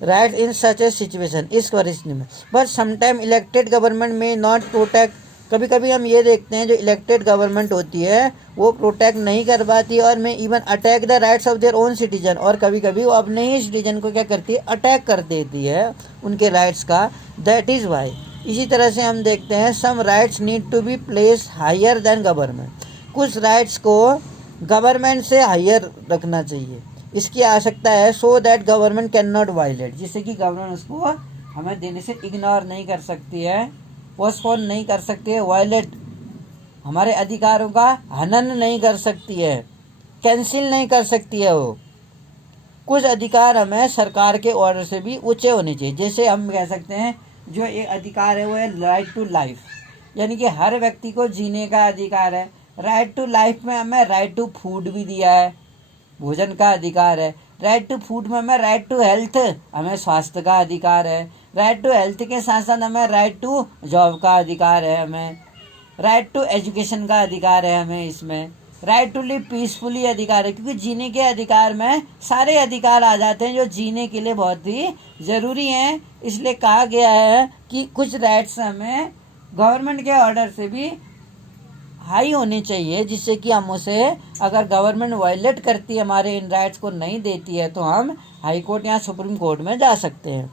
राइट इन सच ए सिचुएशन, इस परिस्थिति में। बट समटाइम इलेक्टेड गवर्नमेंट में नॉट प्रोटेक्ट कभी कभी हम ये देखते हैं जो इलेक्टेड गवर्नमेंट होती है वो प्रोटेक्ट नहीं कर पाती और में even attack the rights of their own citizen, और कभी कभी वो अपने ही सिटीजन को क्या करती है, अटैक कर देती है उनके राइट्स का। दैट इज़ वाई, इसी तरह से हम देखते हैं some rights need to be place higher than government, कुछ राइट्स को गवर्नमेंट से हायर रखना चाहिए, इसकी आवश्यकता है। So that government can not violate, जिससे कि गवर्नमेंट उसको हमें देने से इग्नोर नहीं कर सकती है, पोस्टपोन नहीं कर सकती है, वायलेट हमारे अधिकारों का हनन नहीं कर सकती है, कैंसिल नहीं कर सकती है वो। कुछ अधिकार हमें सरकार के ऑर्डर से भी ऊंचे होने चाहिए। जैसे हम कह सकते हैं जो एक अधिकार है वो है राइट टू लाइफ, यानी कि हर व्यक्ति को जीने का अधिकार है। राइट टू लाइफ में हमें राइट टू फूड भी दिया है, भोजन का अधिकार है। राइट टू फूड में हमें राइट टू हेल्थ, हमें स्वास्थ्य का अधिकार है। राइट टू हेल्थ के साथ साथ हमें राइट टू जॉब का अधिकार है, हमें राइट टू एजुकेशन का अधिकार है, हमें इसमें राइट टू लिव पीसफुली अधिकार है, क्योंकि जीने के अधिकार में सारे अधिकार आ जाते हैं जो जीने के लिए बहुत ही ज़रूरी हैं। इसलिए कहा गया है कि कुछ राइट्स हमें गवर्नमेंट के ऑर्डर से भी हाई होनी चाहिए, जिससे कि हम उसे, अगर गवर्नमेंट वायलेट करती है, हमारे इन राइट्स को नहीं देती है, तो हम हाई कोर्ट या सुप्रीम कोर्ट में जा सकते हैं।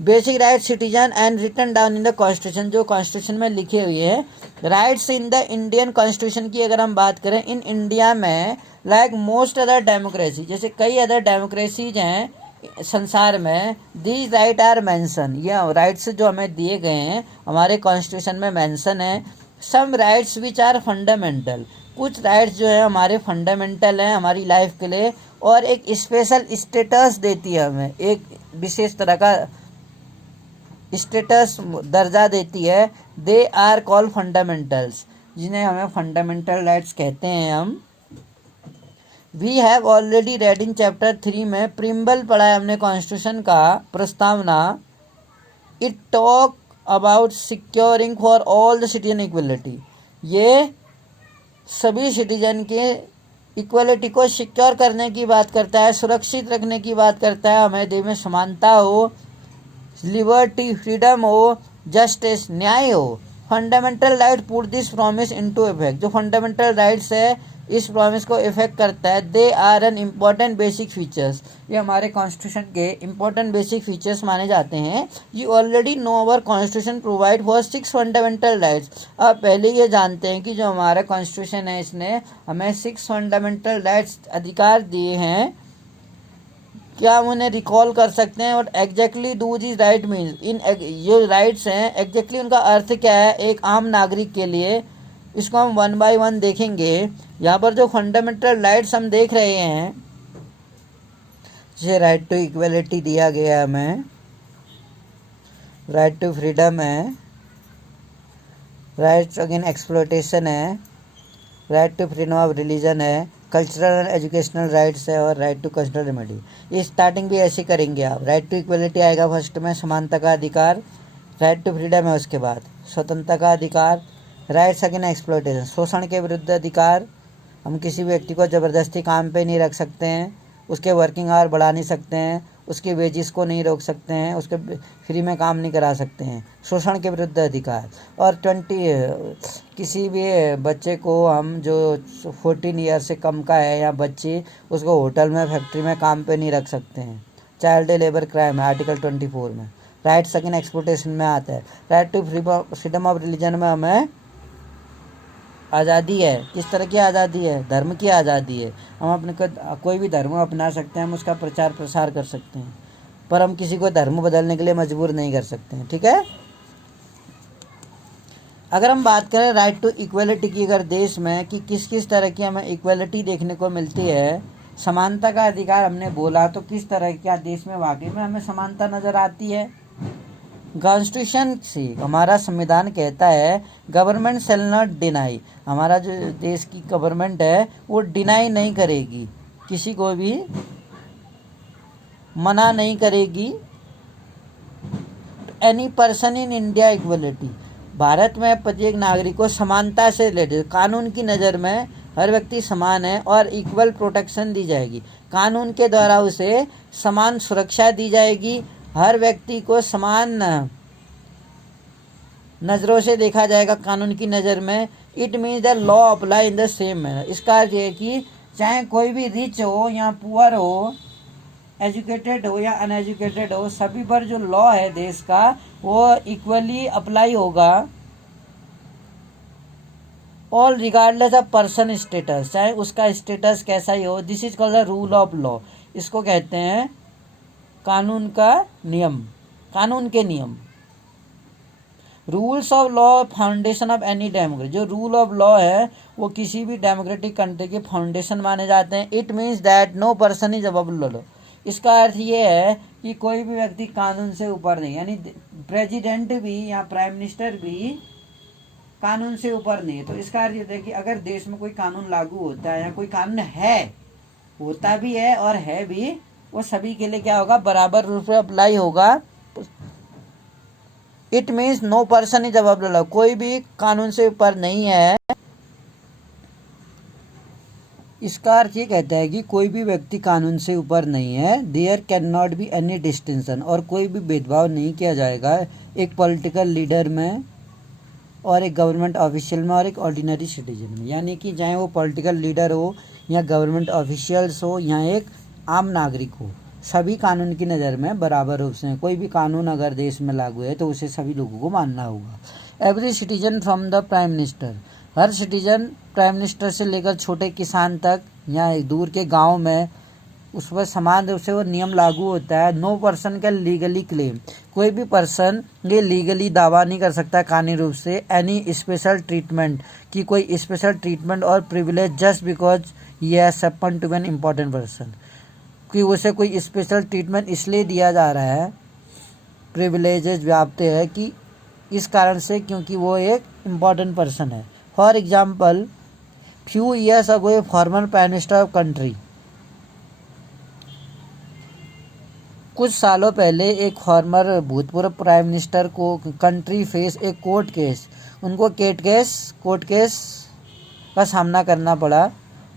Basic right citizen and written down in the constitution, जो कॉन्स्टिट्यूशन में लिखे हुए हैं rights in the Indian constitution की अगर हम बात करें, इन इंडिया में लाइक मोस्ट अदर डेमोक्रेसी, जैसे कई अदर डेमोक्रेसीज हैं संसार में, दीज राइट आर मेंशन, ये राइट्स जो हमें दिए गए हैं हमारे कॉन्स्टिट्यूशन में मेंशन है। सम राइट्स विच आर फंडामेंटल, कुछ राइट्स जो है हमारे फंडामेंटल हैं हमारी लाइफ के लिए, और एक स्पेशल स्टेटस देती है हमें, एक विशेष तरह का स्टेटस दर्जा देती है। दे आर कॉल्ड फंडामेंटल्स, जिन्हें हमें फंडामेंटल राइट्स कहते हैं हम। We have already read in chapter 3 में प्रिम्बल पढ़ा है हमने कॉन्स्टिट्यूशन का प्रस्तावना। It talk about securing for all the citizen equality, ये सभी सिटीजन के इक्वलिटी को सिक्योर करने की बात करता है, सुरक्षित रखने की बात करता है, हमें देश में समानता हो, लिबर्टी, फ्रीडम हो, जस्टिस, न्याय हो। Fundamental right put this promise into effect, जो फंडामेंटल राइट्स है इस प्रॉमिस को इफेक्ट करता है। They are an important basic features, ये हमारे कॉन्स्टिट्यूशन के इम्पॉर्टेंट बेसिक फीचर्स माने जाते हैं। You already know our constitution provide for 6 fundamental rights, आप पहले ये जानते हैं कि जो हमारा कॉन्स्टिट्यूशन है इसने हमें 6 फंडामेंटल राइट्स अधिकार दिए हैं। क्या हम उन्हें रिकॉल कर सकते हैं? और exactly do this right means, इन जो राइट्स हैं एग्जैक्टली उनका अर्थ क्या है एक आम नागरिक के लिए, इसको हम 1 बाय 1 देखेंगे। यहाँ पर जो फंडामेंटल राइट्स हम देख रहे हैं, जैसे राइट टू इक्वलिटी दिया गया है हमें, राइट टू फ्रीडम है, राइट अगेन एक्सप्लॉयटेशन है, right to freedom of religion है, कल्चरल एंड एजुकेशनल राइट्स है, और राइट टू कल्चरल रेमेडी। ये स्टार्टिंग भी ऐसे करेंगे आप। राइट टू इक्वलिटी आएगा फर्स्ट में, समानता का अधिकार, राइट टू फ्रीडम है उसके बाद, स्वतंत्रता का अधिकार, राइट्स अगेन एक्सप्लॉयटेशन, शोषण के विरुद्ध अधिकार, हम किसी व्यक्ति को ज़बरदस्ती काम पे नहीं रख सकते हैं, उसके वर्किंग आवर बढ़ा नहीं सकते हैं, उसके वेजिस को नहीं रोक सकते हैं, उसके फ्री में काम नहीं करा सकते हैं, शोषण के विरुद्ध अधिकार। और 20 किसी भी बच्चे को हम जो 14 ईयर से कम का है या बच्ची, उसको होटल में फैक्ट्री में काम पे नहीं रख सकते हैं। चाइल्ड लेबर क्राइम है आर्टिकल 24 में। राइट्स अगेन एक्सप्लॉयटेशन में आता है। Right to freedom of religion में हमें आज़ादी है। किस तरह की आज़ादी है? धर्म की आज़ादी है। हम अपने कोई भी धर्म अपना सकते हैं, हम उसका प्रचार प्रसार कर सकते हैं, पर हम किसी को धर्म बदलने के लिए मजबूर नहीं कर सकते हैं, ठीक है। अगर हम बात करें राइट टू इक्वलिटी की, अगर देश में कि किस किस तरह की हमें इक्वलिटी देखने को मिलती है, समानता का अधिकार हमने बोला, तो किस तरह का देश में वाकई में हमें समानता नज़र आती है। कॉन्स्टिट्यूशन से हमारा संविधान कहता है गवर्नमेंट शैल नॉट डिनाई, हमारा जो देश की गवर्नमेंट है वो डिनाई नहीं करेगी, किसी को भी मना नहीं करेगी। Any person in India equality, Bharat में प्रत्येक नागरिक को समानता से रिलेटेड, कानून की नज़र में हर व्यक्ति समान है और इक्वल प्रोटेक्शन दी जाएगी। कानून के द्वारा उसे समान सुरक्षा दी जाएगी, हर व्यक्ति को समान नज़रों से देखा जाएगा कानून की नज़र में। It means the law apply in the same manner. इसका अर्थ है कि चाहे कोई भी रिच हो या पुअर हो, एजुकेटेड हो या अनएजुकेटेड हो, सभी पर जो लॉ है देश का वो इक्वली अप्लाई होगा। All regardless of person status, चाहे उसका स्टेटस कैसा ही हो। This is called the rule of law. इसको कहते हैं कानून का नियम, कानून के नियम। Rules of law foundation of any democracy. जो रूल ऑफ लॉ है वो किसी भी डेमोक्रेटिक कंट्री के फाउंडेशन माने जाते हैं। It means that no person is above law. इसका अर्थ ये है कि कोई भी व्यक्ति कानून से ऊपर नहीं, यानी प्रेसिडेंट भी या प्राइम मिनिस्टर भी कानून से ऊपर नहीं है। तो इसका अर्थ ये है कि अगर देश में कोई कानून लागू होता है या कोई कानून है, होता भी है और है भी, वो सभी के लिए क्या होगा, बराबर रूप से अप्लाई होगा। It means no person is above law, कोई भी कानून से ऊपर नहीं है। इसका अर्थ ये कहता है कि कोई भी व्यक्ति कानून से ऊपर नहीं है। There can not be any distinction, और कोई भी भेदभाव नहीं किया जाएगा एक पॉलिटिकल लीडर में और एक गवर्नमेंट ऑफिशियल में और एक ऑर्डिनरी सिटीजन में। यानी कि चाहे वो पॉलिटिकल लीडर हो या गवर्नमेंट ऑफिशियल्स हो या एक आम नागरिक हो, सभी कानून की नज़र में बराबर रूप से। कोई भी कानून अगर देश में लागू है तो उसे सभी लोगों को मानना होगा। Every citizen from the prime minister, her citizen prime minister से लेकर छोटे किसान तक या दूर के गांव में उस पर समान रूप से वो नियम लागू होता है। No person can legally claim, कोई भी पर्सन ये लीगली दावा नहीं कर सकता कानूनी रूप से एनी स्पेशल ट्रीटमेंट, कि कोई स्पेशल ट्रीटमेंट और प्रिविलेज जस्ट बिकॉज ये happen to be an important person, कि उसे कोई स्पेशल ट्रीटमेंट इसलिए दिया जा रहा है, प्रिविलेजेस व्याप्त है कि इस कारण से क्योंकि वो एक इम्पॉर्टेंट पर्सन है। For example, few years ago A former prime minister of country, कुछ सालों पहले एक फॉर्मर भूतपूर्व प्राइम मिनिस्टर को कंट्री फेस एक कोर्ट केस, उनको कोर्ट केस का सामना करना पड़ा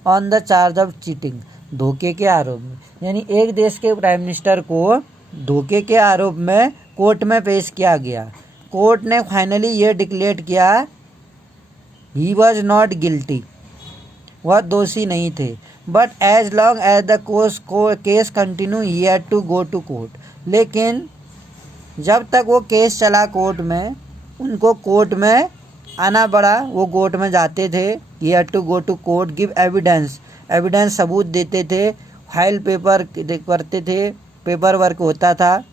on the charge of cheating, धोखे के आरोप में। यानी एक देश के प्राइम मिनिस्टर को धोखे के आरोप में कोर्ट में पेश किया गया। कोर्ट ने फाइनली ये डिक्लेयर किया ही वॉज नॉट गिल्टी, वह दोषी नहीं थे। But as long as the case continue he had to go to court, लेकिन जब तक वो केस चला कोर्ट में, उनको कोर्ट में आना पड़ा, वो कोर्ट में जाते थे। He had to go to court, give evidence सबूत देते थे, फाइल पेपर करते थे, पेपर वर्क होता था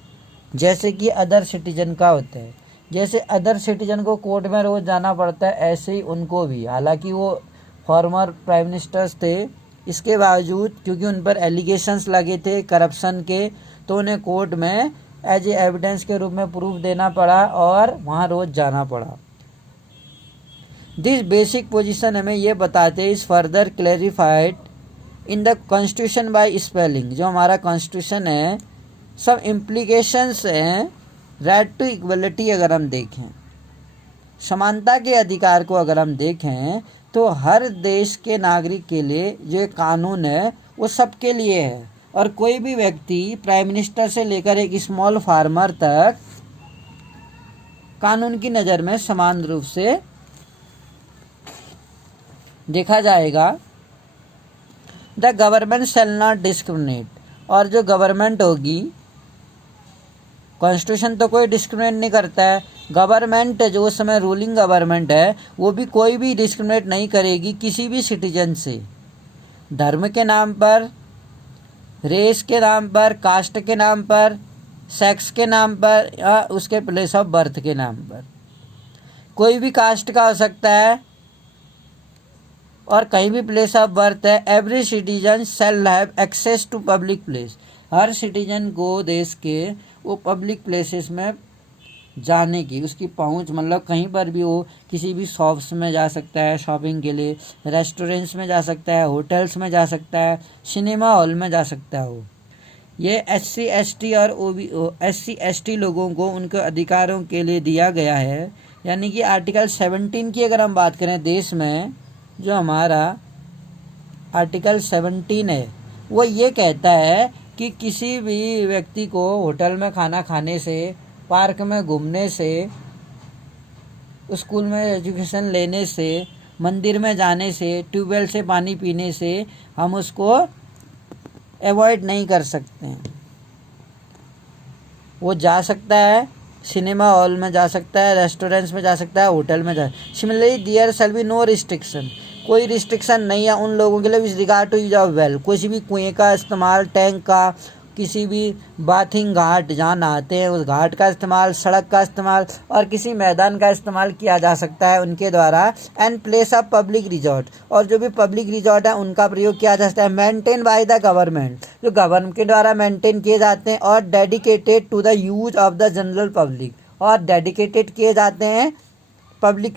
जैसे कि अदर सिटीजन का होता है। जैसे अदर सिटीजन को कोर्ट में रोज़ जाना पड़ता है, ऐसे ही उनको भी। हालांकि वो फॉर्मर प्राइम मिनिस्टर्स थे, इसके बावजूद क्योंकि उन पर एलिगेशंस लगे थे करप्शन के, तो उन्हें कोर्ट में एज ए एविडेंस के रूप में प्रूफ देना पड़ा और वहाँ रोज़ जाना पड़ा। दिस बेसिक पोजीशन हमें ये बताते is further clarified in the constitution bye spelling. जो हमारा कॉन्स्टिट्यूशन है, सब इम्प्लीकेशंस हैं। राइट टू इक्वलिटी अगर हम देखें, समानता के अधिकार को अगर हम देखें, तो हर देश के नागरिक के लिए जो कानून है वो सबके लिए है। और कोई भी व्यक्ति प्राइम मिनिस्टर से लेकर एक स्मॉल फार्मर तक कानून की नज़र में समान रूप से देखा जाएगा। The government shall not discriminate, और जो गवर्नमेंट होगी, कॉन्स्टिट्यूशन तो कोई डिस्क्रिमिनेट नहीं करता है। गवर्नमेंट जो उस समय रूलिंग गवर्नमेंट है, वो भी कोई भी डिस्क्रिमिनेट नहीं करेगी किसी भी सिटीजन से, धर्म के नाम पर, रेस के नाम पर, कास्ट के नाम पर, सेक्स के नाम पर या उसके प्लेस ऑफ बर्थ के नाम पर। कोई भी कास्ट का हो सकता है और कहीं भी प्लेस ऑफ बर्थ है। Every citizen shall have access to public place, हर सिटीजन को देश के वो पब्लिक प्लेसेस में जाने की उसकी पहुंच, मतलब कहीं पर भी हो, किसी भी शॉप्स में जा सकता है शॉपिंग के लिए, रेस्टोरेंट्स में जा सकता है, होटल्स में जा सकता है, सिनेमा हॉल में जा सकता है। ये SC ST और SC ST लोगों को उनके अधिकारों के लिए दिया गया है। यानी कि आर्टिकल 17 की अगर हम बात करें देश में, जो हमारा आर्टिकल 17 है, वो ये कहता है कि किसी भी व्यक्ति को होटल में खाना खाने से, पार्क में घूमने से स्कूल में एजुकेशन लेने से, मंदिर में जाने से, ट्यूबवेल से पानी पीने से हम उसको अवॉइड नहीं कर सकते हैं। वो जा सकता है, सिनेमा हॉल में जा सकता है, रेस्टोरेंट्स में जा सकता है, होटल में जा। Similarly there shall be no restriction, कोई रिस्ट्रिक्शन नहीं है उन लोगों के लिए with regard to use of well, किसी भी कुएं का इस्तेमाल, टैंक का, किसी भी बाथिंग घाट जहाँ नहाते हैं उस घाट का इस्तेमाल, सड़क का इस्तेमाल और किसी मैदान का इस्तेमाल किया जा सकता है उनके द्वारा। And place of public resort, और जो भी पब्लिक रिजॉर्ट है उनका प्रयोग किया जा सकता है। मेंटेन बाय द गवर्नमेंट, जो गवर्नमेंट के द्वारा मेंटेन किए जाते हैं, और dedicated to the use of the general public, और डेडिकेटेड किए जाते हैं पब्लिक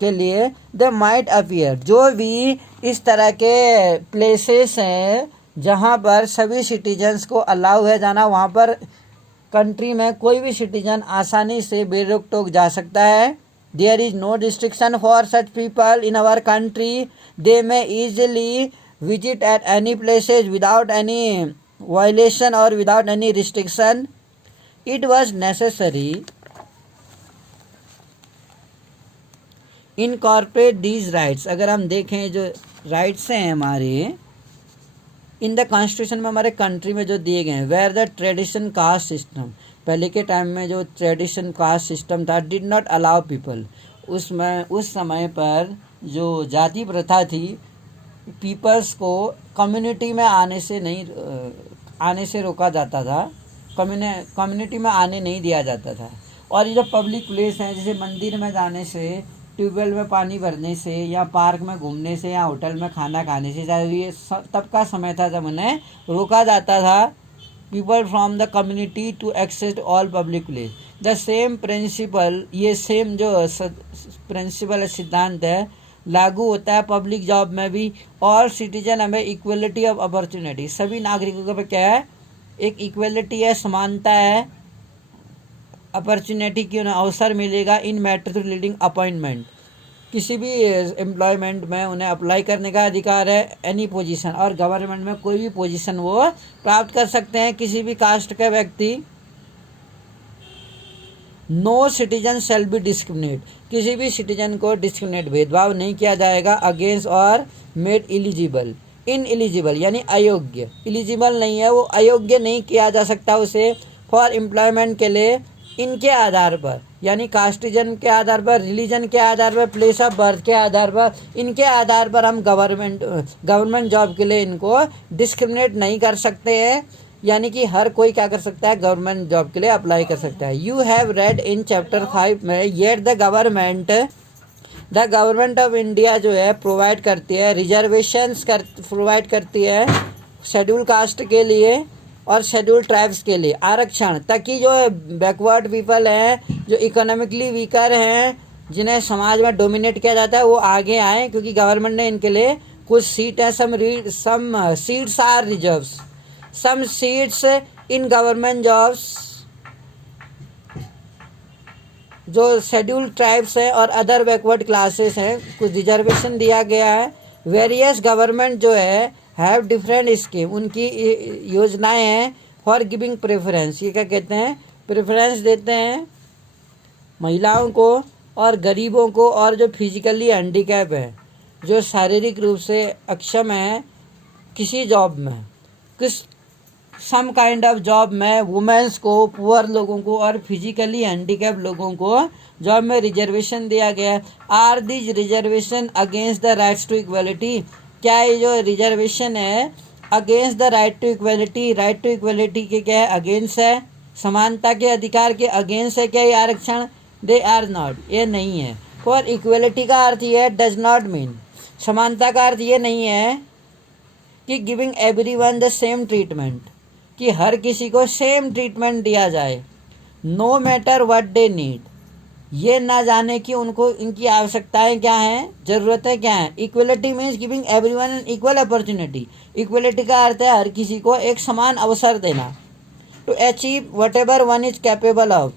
के लिए। दे माइट अपीयर, जो भी इस तरह के प्लेसेस हैं जहाँ पर सभी सिटीजन्स को अलाउ है जाना, वहाँ पर कंट्री में कोई भी सिटीजन आसानी से बेरोक टोक जा सकता है। There is no restriction for such people in our country, they may easily visit at any places without any violation और without any restriction. It was necessary incorporate these rights, अगर हम देखें जो राइट्स हैं हमारे इन द कॉन्स्टिट्यूशन में, हमारे country में जो दिए गए हैं, where the tradition caste system, पहले के टाइम में जो ट्रेडिशन कास्ट सिस्टम था, डिड नॉट अलाउ पीपल, उस समय पर जो जाति प्रथा थी, पीपल्स को कम्युनिटी में आने से रोका जाता था, कम्युनिटी में आने नहीं दिया जाता था। और ये जो पब्लिक प्लेस हैं, जैसे मंदिर में जाने से, ट्यूबवेल में पानी भरने से, या पार्क में घूमने से, या होटल में खाना खाने से, ये तब का समय था जब उन्हें रोका जाता था people from the community to access all public place. The same principle, ये सेम जो प्रिंसिपल है, सिद्धांत है, लागू होता है पब्लिक जॉब में भी। ऑल सिटीजन हमें इक्वलिटी ऑफ अपॉर्चुनिटी, सभी नागरिकों पे क्या है, एक इक्वलिटी है, समानता है, अपॉर्चुनिटी की उन्हें अवसर मिलेगा in matter to leading appointment, किसी भी एम्प्लॉयमेंट में उन्हें अप्लाई करने का अधिकार है, एनी पोजीशन, और गवर्नमेंट में कोई भी पोजीशन वो प्राप्त कर सकते हैं किसी भी कास्ट का व्यक्ति। No citizen shall be discriminate, किसी भी सिटीजन को डिस्क्रिमिनेट, भेदभाव नहीं किया जाएगा। अगेंस्ट और मेड इलिजिबल, इन एलिजिबल यानी अयोग्य, एलिजिबल नहीं है वो, अयोग्य नहीं किया जा सकता उसे फॉर एम्प्लॉयमेंट के लिए, इनके आधार पर, यानी कास्टिजन के आधार पर, रिलीजन के आधार पर, प्लेस ऑफ बर्थ के आधार पर, इनके आधार पर हम गवर्नमेंट जॉब के लिए इनको डिस्क्रिमिनेट नहीं कर सकते हैं। यानी कि हर कोई क्या कर सकता है, गवर्नमेंट जॉब के लिए अप्लाई कर सकता है। You have read in chapter 5 में, yet the government of India जो है प्रोवाइड करती है रिजर्वेशंस प्रोवाइड करती है शेड्यूल कास्ट के लिए और शेड्यूल ट्राइब्स के लिए आरक्षण, ताकि जो बैकवर्ड पीपल हैं, जो इकोनॉमिकली वीकर हैं, जिन्हें समाज में डोमिनेट किया जाता है, वो आगे आए, क्योंकि गवर्नमेंट ने इनके लिए कुछ सीट है, some seats are reserves, some seats in government jobs, जो शेड्यूल ट्राइब्स हैं और अदर बैकवर्ड क्लासेस हैं, कुछ रिजर्वेशन दिया गया है। वेरियस गवर्नमेंट जो है हैव डिफरेंट स्कीम, उनकी योजनाएं हैं फॉर गिविंग प्रेफरेंस, ये क्या कहते हैं, प्रेफरेंस देते हैं महिलाओं को और गरीबों को, और जो फिजिकली हैंडीकैप है, जो शारीरिक रूप से अक्षम है, किसी जॉब में, किस सम काइंड ऑफ जॉब में वुमेन्स को, पुअर लोगों को और फिजिकली हैंडीकैप लोगों को जॉब में रिजर्वेशन दिया गया है। Are this reservation against the rights to equality, क्या ये जो रिजर्वेशन है against the right to equality, right to equality के क्या है, अगेंस्ट है, समानता के अधिकार के अगेंस्ट है क्या ये आरक्षण, दे आर नॉट, ये नहीं है। फॉर इक्वलिटी का अर्थ ये है, डज नॉट मीन, समानता का अर्थ ये नहीं है कि giving everyone the same treatment, कि हर किसी को सेम ट्रीटमेंट दिया जाए, no matter what they need, ये ना जाने कि उनको इनकी आवश्यकताएं क्या हैं, ज़रूरतें क्या हैं। Equality means giving everyone an equal opportunity, equality का अर्थ है हर किसी को एक समान अवसर देना। To achieve whatever one is capable of,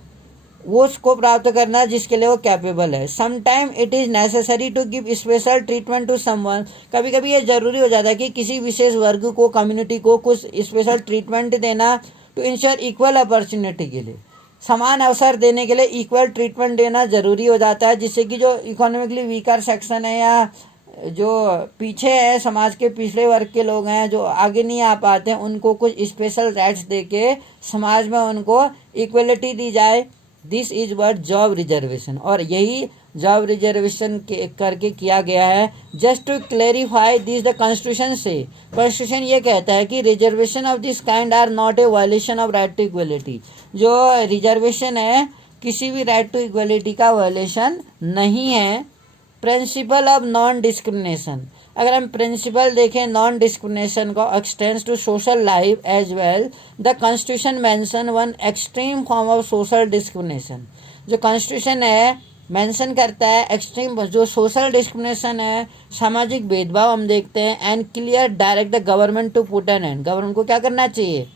वो उसको प्राप्त करना जिसके लिए वो कैपेबल है। Sometime it is necessary to give special treatment to someone, कभी कभी ये ज़रूरी हो जाता है कि किसी विशेष वर्ग को, कम्युनिटी को कुछ स्पेशल ट्रीटमेंट देना, टू इंश्योर इक्वल अपॉर्चुनिटी के लिए, समान अवसर देने के लिए इक्वल ट्रीटमेंट देना ज़रूरी हो जाता है, जिससे कि जो इकोनॉमिकली वीकर सेक्शन है या जो पीछे है, समाज के पिछड़े वर्ग के लोग हैं जो आगे नहीं आ पाते हैं, उनको कुछ स्पेशल राइट्स देके समाज में उनको इक्वलिटी दी जाए। This is what job reservation, और यही जॉब रिजर्वेशन करके किया गया है। Just to clarify this the constitution से, कॉन्स्टिट्यूशन ये कहता है कि reservation of this kind are not a violation of right to equality. जो रिजर्वेशन है किसी भी राइट टू इक्वलिटी का वायलेशन नहीं है। प्रिंसिपल ऑफ नॉन डिस्क्रिमिनेशन, अगर हम प्रिंसिपल देखें नॉन डिस्क्रिमिनेशन को, extends to social life as well. The constitution mention one extreme form of social discrimination, जो कॉन्स्टिट्यूशन है मेंशन करता है एक्सट्रीम जो सोशल डिस्क्रिमिनेशन है, सामाजिक भेदभाव हम देखते हैं। And clear direct the government to put an end, government को क्या करना चाहिए,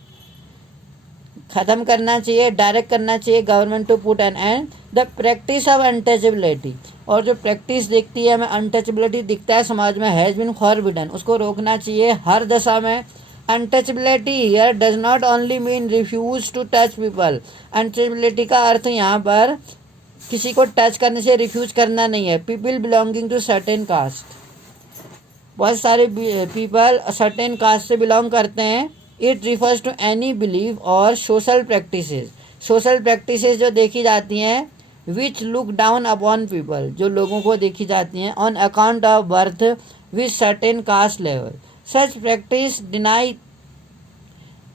ख़त्म करना चाहिए, डायरेक्ट करना चाहिए government to put an end. The practice of untouchability, और जो प्रैक्टिस दिखती है हमें अनटचेबिलिटी दिखता है समाज में, हैज़ बीन फॉरबिडन, उसको रोकना चाहिए हर दशा में। Untouchability here does not only mean refuse to touch people, untouchability का अर्थ यहाँ पर किसी को टच करने से रिफ्यूज करना नहीं है। People belonging to certain caste, बहुत सारे पीपल सर्टेन कास्ट से बिलोंग करते हैं। It refers to any believe और सोशल प्रैक्टिसेस, सोशल प्रैक्टिसेस जो देखी जाती हैं which look down upon people, जो लोगों को देखी जाती हैं on account of birth with certain caste level. Such practice deny,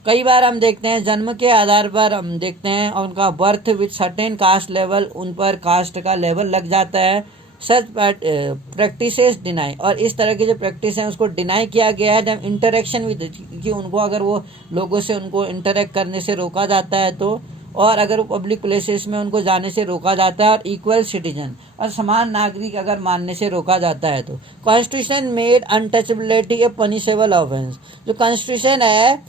कई बार हम देखते हैं जन्म के आधार पर हम देखते हैं उनका birth with certain caste level, उन पर कास्ट का लेवल लग जाता है। सच प्रैक्टिसेस डिनाई, और इस तरह की जो प्रैक्टिस है उसको डिनाई किया गया है। जब इंटरेक्शन विद, कि उनको अगर वो लोगों से उनको इंटरेक्ट करने से रोका जाता है तो, और अगर वो पब्लिक प्लेसेस में उनको जाने से रोका जाता है, और इक्वल सिटीजन और समान नागरिक अगर मानने से रोका जाता है तो। कॉन्स्टिट्यूशन मेड अनटचेबिलिटी ए पनिशेबल ऑफेंस, जो कॉन्स्टिट्यूशन है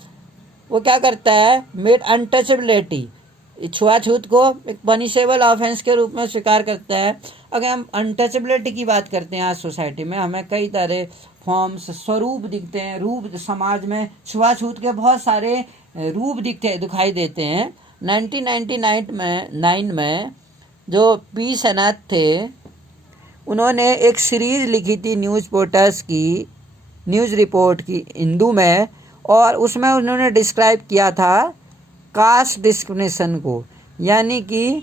वो क्या करता है, मेड अनटचेबिलिटी, छुआछूत को एक पनिशेबल ऑफेंस के रूप में स्वीकार करता है। अगर हम अनटचेबिलिटी की बात करते हैं आज सोसाइटी में, हमें कई तरह फॉर्म्स स्वरूप दिखते हैं, रूप समाज में छुआछूत के बहुत सारे रूप दिखाई देते हैं। 1999 में जो पी सनत थे उन्होंने एक सीरीज़ लिखी थी न्यूज़ पोर्टल्स की, न्यूज़ रिपोर्ट की हिंदू में, और उसमें उन्होंने डिस्क्राइब किया था कास्ट डिस्क्रिमिनेशन को, यानी कि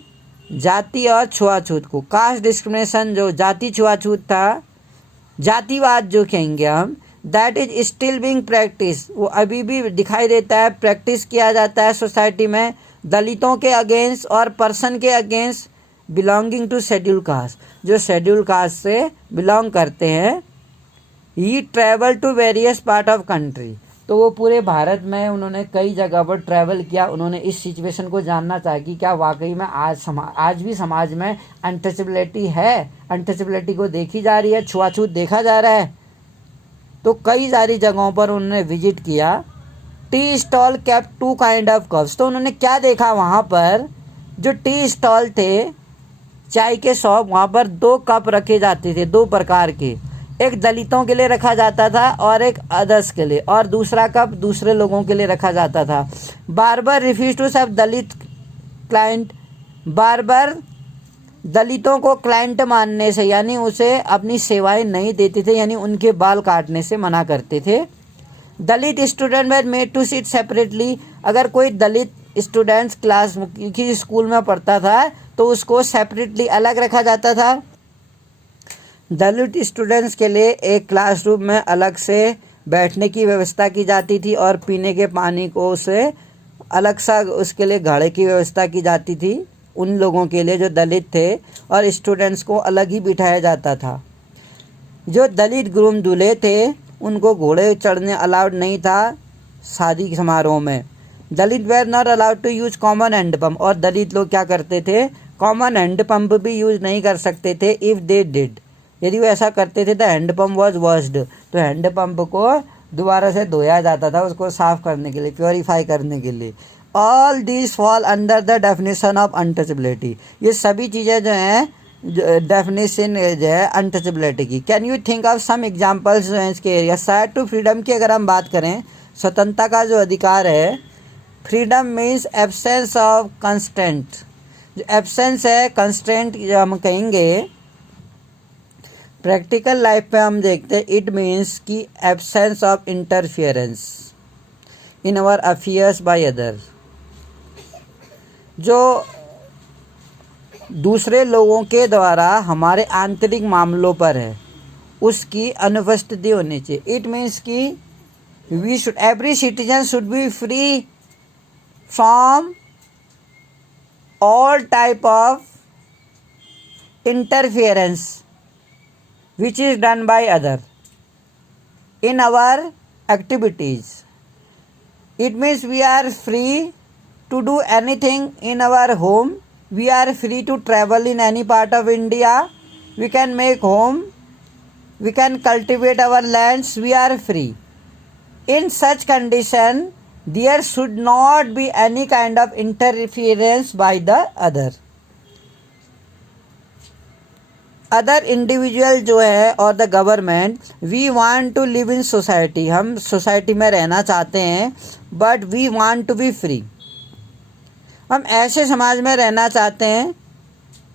जाति और छुआछूत को। कास्ट डिस्क्रिमिनेशन जो जाति छुआछूत था, जातिवाद जो कहेंगे हम, that is still being practice, वो अभी भी दिखाई देता है, प्रैक्टिस किया जाता है सोसाइटी में दलितों के अगेंस्ट और पर्सन के against belonging to schedule caste, जो शेड्यूल कास्ट से बिलोंग करते हैं। He travel to various part of country, तो वो पूरे भारत में उन्होंने कई जगह पर ट्रैवल किया। उन्होंने इस सिचुएशन को जानना चाहा कि क्या वाकई में आज भी समाज में अनटचेबिलिटी है, अनटचेबिलिटी को देखी जा रही है, छुआछूत देखा जा रहा है। तो कई सारी जगहों पर उन्होंने विजिट किया। Tea stall kept two kind of cups, तो उन्होंने क्या देखा वहाँ पर, जो टी स्टॉल थे चाय के शॉप, वहाँ पर 2 कप रखे जाते थे, 2 प्रकार के, एक दलितों के लिए रखा जाता था और एक अदर्स के लिए, और दूसरा कप दूसरे लोगों के लिए रखा जाता था। Barber refuse to serve Dalit client, barber दलितों को क्लाइंट मानने से, यानी उसे अपनी सेवाएं नहीं देते थे, यानी उनके बाल काटने से मना करते थे। Dalit student were made to sit separately, अगर कोई दलित स्टूडेंट्स क्लास की स्कूल में पढ़ता था तो उसको सेपरेटली अलग रखा जाता था। दलित स्टूडेंट्स के लिए एक क्लासरूम में अलग से बैठने की व्यवस्था की जाती थी, और पीने के पानी को उसे अलग सा उसके लिए घड़े की व्यवस्था की जाती थी उन लोगों के लिए जो दलित थे, और स्टूडेंट्स को अलग ही बिठाया जाता था। जो दलित ग्रूम दूल्हे थे उनको घोड़े चढ़ने अलाउड नहीं था शादी समारोह में। Dalit were not allowed to use common handpump, और दलित लोग क्या करते थे, कॉमन हैंडपम्प भी यूज नहीं कर सकते थे। इफ़ दे डिड, यदि वो ऐसा करते थे, द हैंडपम्प वॉज वॉश्ड, तो हैंडपम्प को दोबारा से धोया जाता था उसको साफ करने के लिए, प्योरीफाई करने के लिए। All these fall under the definition of untouchability, ये सभी चीज़ें जो हैं डेफिनेशन जो है अनटचेबिलिटी की। Can you think of some examples जो हैं इसके एरिया। साइड टू फ्रीडम की अगर हम बात करें, स्वतंत्रता का जो अधिकार है, freedom means absence of constraint, जो एब्सेंस है, कंस्ट्रेंट हम कहेंगे। प्रैक्टिकल लाइफ पे हम देखते हैं इट मीन्स कि absence of interference in our affairs by other. जो दूसरे लोगों के द्वारा हमारे आंतरिक मामलों पर है उसकी अनुपस्थिति होनी चाहिए। इट मीन्स कि we should every citizen should be free from all type of interference which is done by other in our activities. It means we are free to do anything in our home. We are free to travel in any part of India. We can make home. We can cultivate our lands. We are free. In such condition, there should not be any kind of interference by the other. Other individual जो है और the government, we want to live in society, हम society में रहना चाहते हैं, but we want to be free, हम ऐसे समाज में रहना चाहते हैं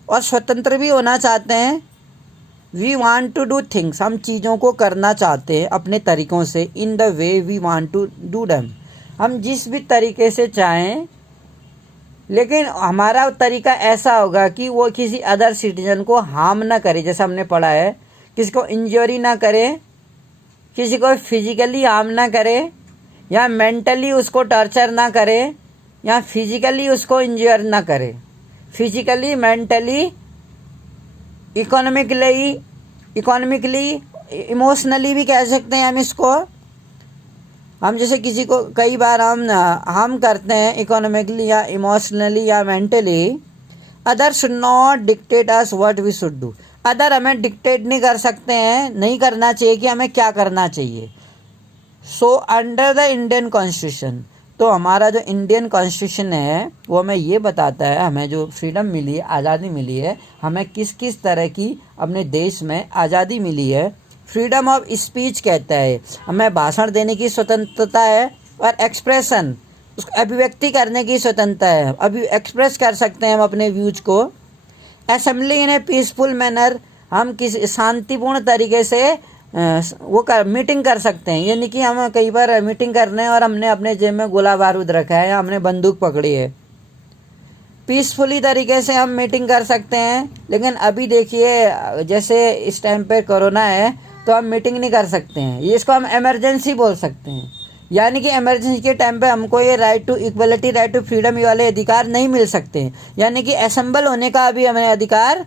और स्वतंत्र भी होना चाहते हैं। We want to do things, हम चीज़ों को करना चाहते हैं अपने तरीक़ों से, in the way we want to do them, हम जिस भी तरीके से चाहें, लेकिन हमारा तरीका ऐसा होगा कि वो किसी अदर सिटीजन को हार्म ना करे। जैसा हमने पढ़ा है, किसी को इंजरी ना करे, किसी को फिजिकली हार्म ना करे, या मेंटली उसको टॉर्चर ना करे, या फिजिकली उसको इंजर ना करे। फिजिकली, मेंटली, इकोनॉमिकली, इमोशनली भी कह सकते हैं हम इसको। हम जैसे किसी को कई बार हम करते हैं इकोनॉमिकली या इमोशनली या mentally. Other should not dictate us what we should do, other हमें डिक्टेट नहीं कर सकते हैं, नहीं करना चाहिए कि हमें क्या करना चाहिए। So under the Indian constitution, तो हमारा जो इंडियन कॉन्स्टिट्यूशन है वो हमें ये बताता है, हमें जो फ्रीडम मिली है, आज़ादी मिली है, हमें किस किस तरह की अपने देश में आज़ादी मिली है। फ्रीडम ऑफ स्पीच कहता है, हमें भाषण देने की स्वतंत्रता है, और एक्सप्रेशन, उसको अभिव्यक्ति करने की स्वतंत्रता है, अभी एक्सप्रेस कर सकते हैं हम अपने व्यूज को। Assembly in A peaceful manner, हम किसी शांतिपूर्ण तरीके से मीटिंग कर सकते हैं। यानी कि हम कई बार मीटिंग कर रहे हैं और हमने अपने जेब में गोला बारूद रखा है या हमने बंदूक पकड़ी है, पीसफुली तरीके से हम मीटिंग कर सकते हैं। लेकिन अभी देखिए जैसे इस टाइम पे कोरोना है तो हम मीटिंग नहीं कर सकते हैं, ये इसको हम इमरजेंसी बोल सकते हैं। यानी कि इमरजेंसी के टाइम पे हमको ये right to equality, right to freedom, ये वाले अधिकार नहीं मिल सकते हैं। यानी कि असेंबल होने का अभी हमें अधिकार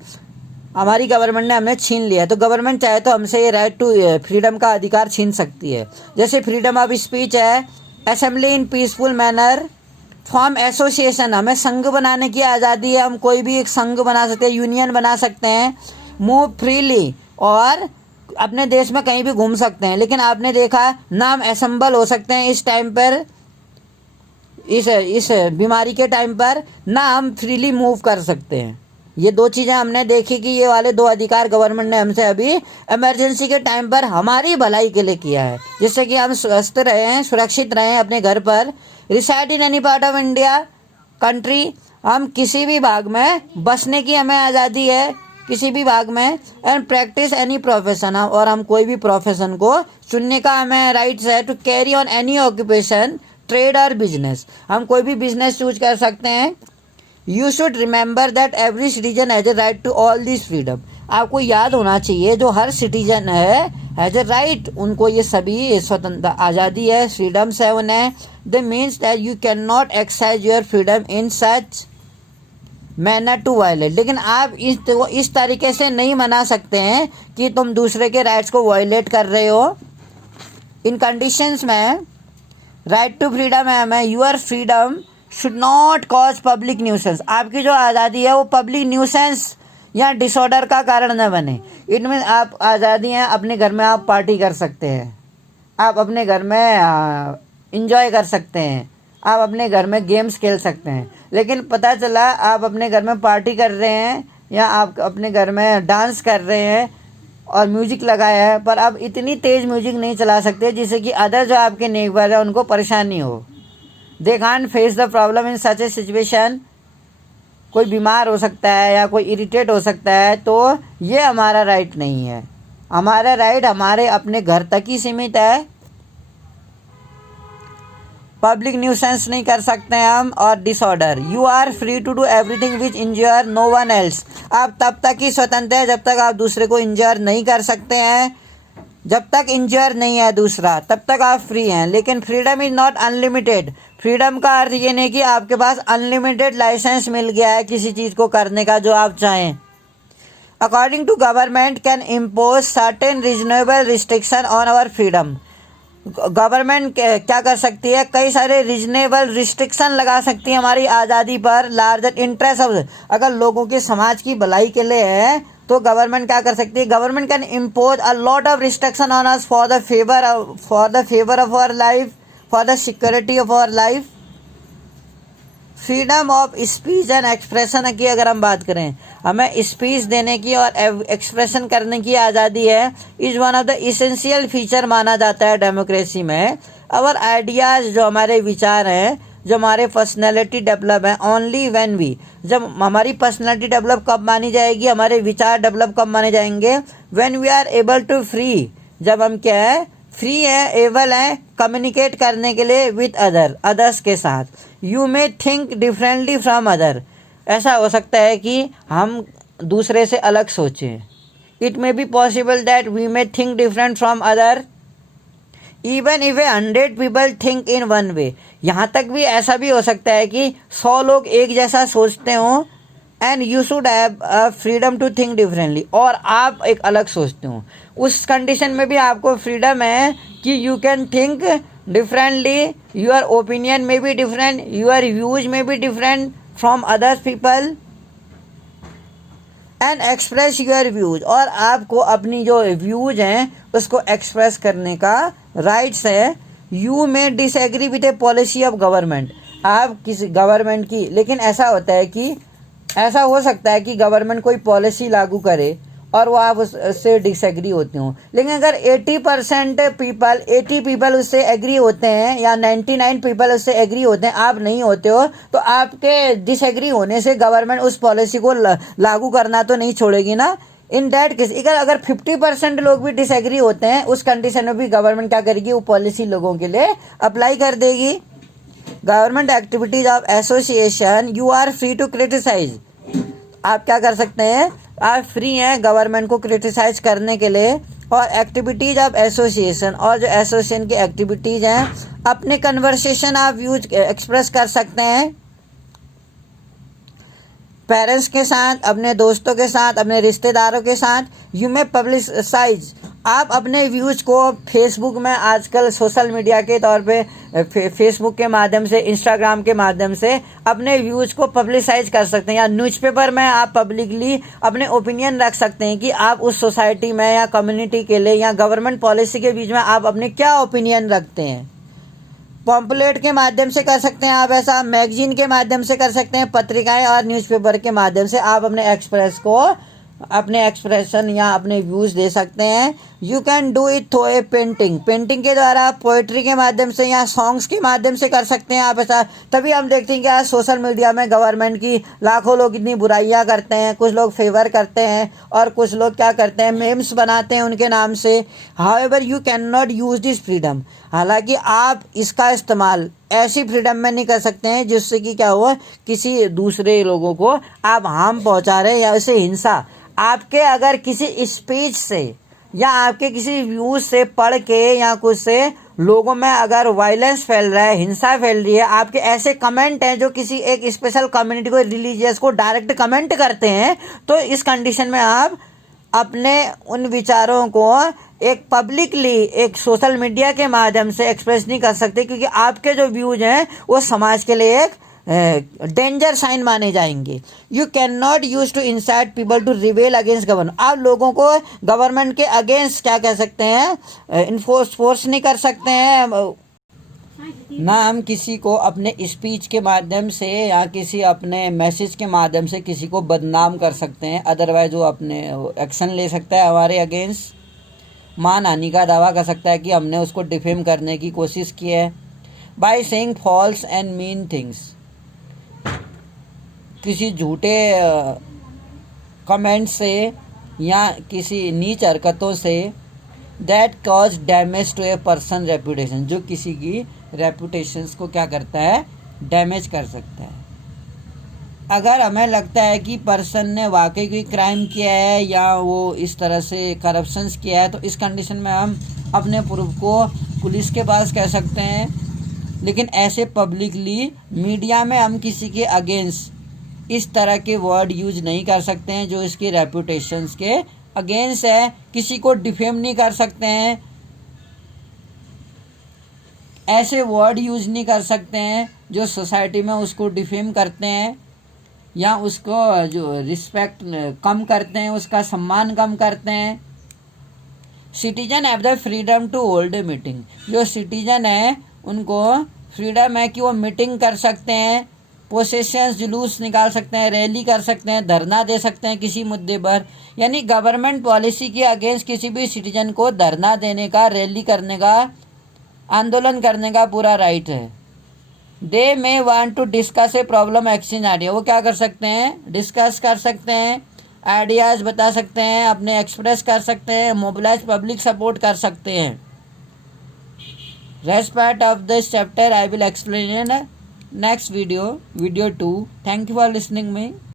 हमारी गवर्नमेंट ने हमें छीन लिया है। तो गवर्नमेंट चाहे तो हमसे ये राइट टू फ्रीडम का अधिकार छीन सकती है। जैसे फ्रीडम ऑफ स्पीच है, assembly in peaceful manner, form association, हमें संघ बनाने की आज़ादी है, हम कोई भी एक संघ बना सकते हैं, यूनियन बना सकते हैं। मूव फ्रीली, और अपने देश में कहीं भी घूम सकते हैं। लेकिन आपने देखा ना हम असेंबल हो सकते हैं इस टाइम पर, इस बीमारी के टाइम पर ना हम फ्रीली मूव कर सकते हैं। ये दो चीज़ें हमने देखी कि ये वाले दो अधिकार गवर्नमेंट ने हमसे अभी इमरजेंसी के टाइम पर हमारी भलाई के लिए किया है, जिससे कि हम स्वस्थ रहें, सुरक्षित रहें अपने घर पर। Reside in any part of India country, हम किसी भी भाग में बसने की हमें आज़ादी है, किसी भी भाग में। एंड प्रैक्टिस एनी प्रोफेशन, और हम कोई भी प्रोफेशन को चुनने का हमें राइट्स है। To carry on any occupation, trade और बिजनेस, हम कोई भी बिजनेस चूज कर सकते हैं। You should remember that every citizen has a right to all this freedom, आपको याद होना चाहिए जो हर सिटीजन है हैज ए राइट, उनको ये सभी स्वतंत्रता आज़ादी है, फ्रीडम्स है उन्हें। The means that you can not exercise your freedom in such manner to violate, लेकिन आप इस तरीके से नहीं मना सकते हैं कि तुम दूसरे के राइट्स को वायलेट कर रहे हो। इन कंडीशंस में राइट टू फ्रीडम है हमें, your freedom should not cause public nuisance, आपकी जो आज़ादी है वो पब्लिक न्यूसेंस या डिसऑर्डर का कारण न बने। इट मीन आप आज़ादी हैं, अपने घर में आप पार्टी कर सकते हैं, आप अपने घर में इंजॉय कर सकते हैं, आप अपने घर में गेम्स खेल सकते हैं। लेकिन पता चला आप अपने घर में पार्टी कर रहे हैं या आप अपने घर में डांस कर रहे हैं और म्यूजिक लगाया है, पर आप इतनी तेज़ म्यूजिक नहीं चला सकते जिससे कि अदर जो आपके नेबर है उनको परेशानी हो। They can't face the problem in such A situation. कोई बीमार हो सकता है या कोई इरिटेट हो सकता है, तो ये हमारा राइट नहीं है। हमारा राइट हमारे अपने घर तक ही सीमित है। पब्लिक न्यूसेंस नहीं कर सकते हैं हम, और disorder. You are free to do everything which injure no one else. आप तब तक ही स्वतंत्र है जब तक आप दूसरे को इंजर नहीं कर सकते हैं। जब तक इंजर नहीं है दूसरा, तब तक आप फ्री हैं। लेकिन freedom is not unlimited. Freedom का अर्थ ये नहीं कि आपके पास अनलिमिटेड लाइसेंस मिल गया है किसी चीज़ को करने का जो आप चाहें। According to government can impose certain reasonable restriction on our freedom. Government क्या कर सकती है, कई सारे रीजनेबल रिस्ट्रिक्शन लगा सकती है हमारी आज़ादी पर। लार्जर इंटरेस्ट ऑफ, अगर लोगों के समाज की भलाई के लिए है तो गवर्नमेंट क्या कर सकती है, government can impose a lot of restriction on us for the favour of our life, for the security of our life. Freedom of speech and expression की अगर हम बात करें, हमें स्पीच देने की और एक्सप्रेशन करने की आज़ादी है, is one of the essential feature माना जाता है डेमोक्रेसी में। अवर आइडियाज़, जो हमारे विचार हैं, जो हमारे पर्सनैलिटी डेवलप है ओनली व्हेन वी, जब हमारी पर्सनैलिटी डेवलप कब मानी जाएगी, हमारे विचार डेवलप कब माने जाएंगे, when we are able to free, जब हम क्या है, फ्री है, एबल है कम्युनिकेट करने के लिए विथ अदर्स के साथ। You may think differently from other, ऐसा हो सकता है कि हम दूसरे से अलग सोचें। It may be possible that we may think different from other even if 100 people think in one way. यहाँ तक भी ऐसा भी हो सकता है कि 100 लोग एक जैसा सोचते हों, and you should have freedom to think differently, और आप एक अलग सोचते हो। उस कंडीशन में भी आपको फ्रीडम है कि you can think differently, your opinion में बी डिफरेंट, योर व्यूज में be different from others people, and express your views, और आपको अपनी जो व्यूज हैं उसको एक्सप्रेस करने का राइट्स है। यू में disagree with A policy of government, आप किसी गवर्नमेंट की, लेकिन ऐसा होता है कि ऐसा हो सकता है कि गवर्नमेंट कोई पॉलिसी लागू करे और वो आप उससे डिसएग्री होते हो, लेकिन अगर 80 पीपल उससे एग्री होते हैं या 99 पीपल उससे एग्री होते हैं, आप नहीं होते हो, तो आपके डिसएग्री होने से गवर्नमेंट उस पॉलिसी को लागू करना तो नहीं छोड़ेगी ना। इन दैट केस अगर 50% लोग भी डिसएग्री होते हैं, उस कंडीशन में भी गवर्नमेंट क्या करेगी, वो पॉलिसी लोगों के लिए अप्लाई कर देगी। Government activities of association, you are free to criticise. आप क्या कर सकते हैं, आप फ्री हैं गवर्नमेंट को क्रिटिसाइज करने के लिए। और एक्टिविटीज ऑफ एसोसिएशन, और जो एसोसिएशन की एक्टिविटीज हैं, अपने कन्वर्सेशन आप व्यूज एक्सप्रेस कर सकते हैं पेरेंट्स के साथ, अपने दोस्तों के साथ, अपने रिश्तेदारों के साथ। यू में पब्लिसाइज, आप अपने व्यूज़ को फेसबुक में, आजकल सोशल मीडिया के तौर पे फेसबुक के माध्यम से, इंस्टाग्राम के माध्यम से अपने व्यूज़ को पब्लिसाइज कर सकते हैं, या न्यूज़पेपर में आप पब्लिकली अपने ओपिनियन रख सकते हैं कि आप उस सोसाइटी में या कम्युनिटी के लिए या गवर्नमेंट पॉलिसी के बीच में आप अपने क्या ओपिनियन रखते हैं। पॉम्पलेट के माध्यम से कर सकते हैं आप ऐसा, मैगजीन के माध्यम से कर सकते हैं, पत्रिकाएं और न्यूज़पेपर के माध्यम से आप अपने एक्सप्रेशन या अपने व्यूज़ दे सकते हैं। You can do it through a painting के द्वारा, पोइट्री के माध्यम से या सॉन्ग्स के माध्यम से कर सकते हैं आप ऐसा। तभी हम देखते हैं कि आज सोशल मीडिया में गवर्नमेंट की लाखों लोग इतनी बुराइयां करते हैं, कुछ लोग फेवर करते हैं और कुछ लोग क्या करते हैं, मेम्स बनाते हैं उनके नाम से। However you can not use this freedom, हालांकि आप इसका इस्तेमाल ऐसी फ्रीडम में नहीं कर सकते हैं जिससे कि क्या हुआ, किसी दूसरे लोगों को आप हार्म पहुंचा रहे हैं या उसे हिंसा। आपके अगर किसी स्पीच से या आपके किसी व्यूज से पढ़ के या कुछ से लोगों में अगर वायलेंस फैल रहा है, हिंसा फैल रही है, आपके ऐसे कमेंट हैं जो किसी एक स्पेशल कम्युनिटी को, रिलीजियस को डायरेक्ट कमेंट करते हैं, तो इस कंडीशन में आप अपने उन विचारों को एक पब्लिकली, एक सोशल मीडिया के माध्यम से एक्सप्रेस नहीं कर सकते, क्योंकि आपके जो व्यूज हैं वो समाज के लिए एक डेंजर साइन माने जाएंगे। You can not use to incite people to रिवेल अगेंस्ट गवर्नमेंट, आप लोगों को गवर्नमेंट के अगेंस्ट क्या कह सकते हैं, फोर्स नहीं कर सकते हैं। ना हम किसी को अपने स्पीच के माध्यम से या किसी अपने मैसेज के माध्यम से किसी को बदनाम कर सकते हैं, अदरवाइज वो अपने एक्शन ले सकता है हमारे अगेंस्ट। मानहानि का दावा कर सकता है कि हमने उसको डिफेम करने की कोशिश की है। By saying false and mean things, किसी झूठे कमेंट से या किसी नीच हरकतों से that cause damage to a person reputation, जो किसी की रेपुटेशंस को क्या करता है, डैमेज कर सकता है। अगर हमें लगता है कि पर्सन ने वाकई कोई क्राइम किया है या वो इस तरह से करप्शंस किया है, तो इस कंडीशन में हम अपने प्रूफ को पुलिस के पास कह सकते हैं। लेकिन ऐसे पब्लिकली मीडिया में हम किसी के अगेंस्ट इस तरह के वर्ड यूज नहीं कर सकते हैं जो इसकी रेपुटेशंस के अगेंस्ट है। किसी को डिफेम नहीं कर सकते हैं, ऐसे वर्ड यूज नहीं कर सकते हैं जो सोसाइटी में उसको डिफेम करते हैं या उसको जो रिस्पेक्ट कम करते हैं, उसका सम्मान कम करते हैं। Citizen have the freedom to hold a meeting, जो सिटीजन है उनको फ्रीडम है कि वो मीटिंग कर सकते हैं, प्रोसेशंस जुलूस निकाल सकते हैं, रैली कर सकते हैं, धरना दे सकते हैं किसी मुद्दे पर। यानी गवर्नमेंट पॉलिसी के अगेंस्ट किसी भी सिटीजन को धरना देने का, रैली करने का, आंदोलन करने का पूरा राइट है। They may want to discuss a problem exchange idea, वो क्या कर सकते हैं, डिस्कस कर सकते हैं, आइडियाज़ बता सकते हैं, अपने एक्सप्रेस कर सकते हैं, मोबिलाइज पब्लिक सपोर्ट कर सकते हैं। Rest part of this chapter I will explain in next video 2. Thank you for listening me.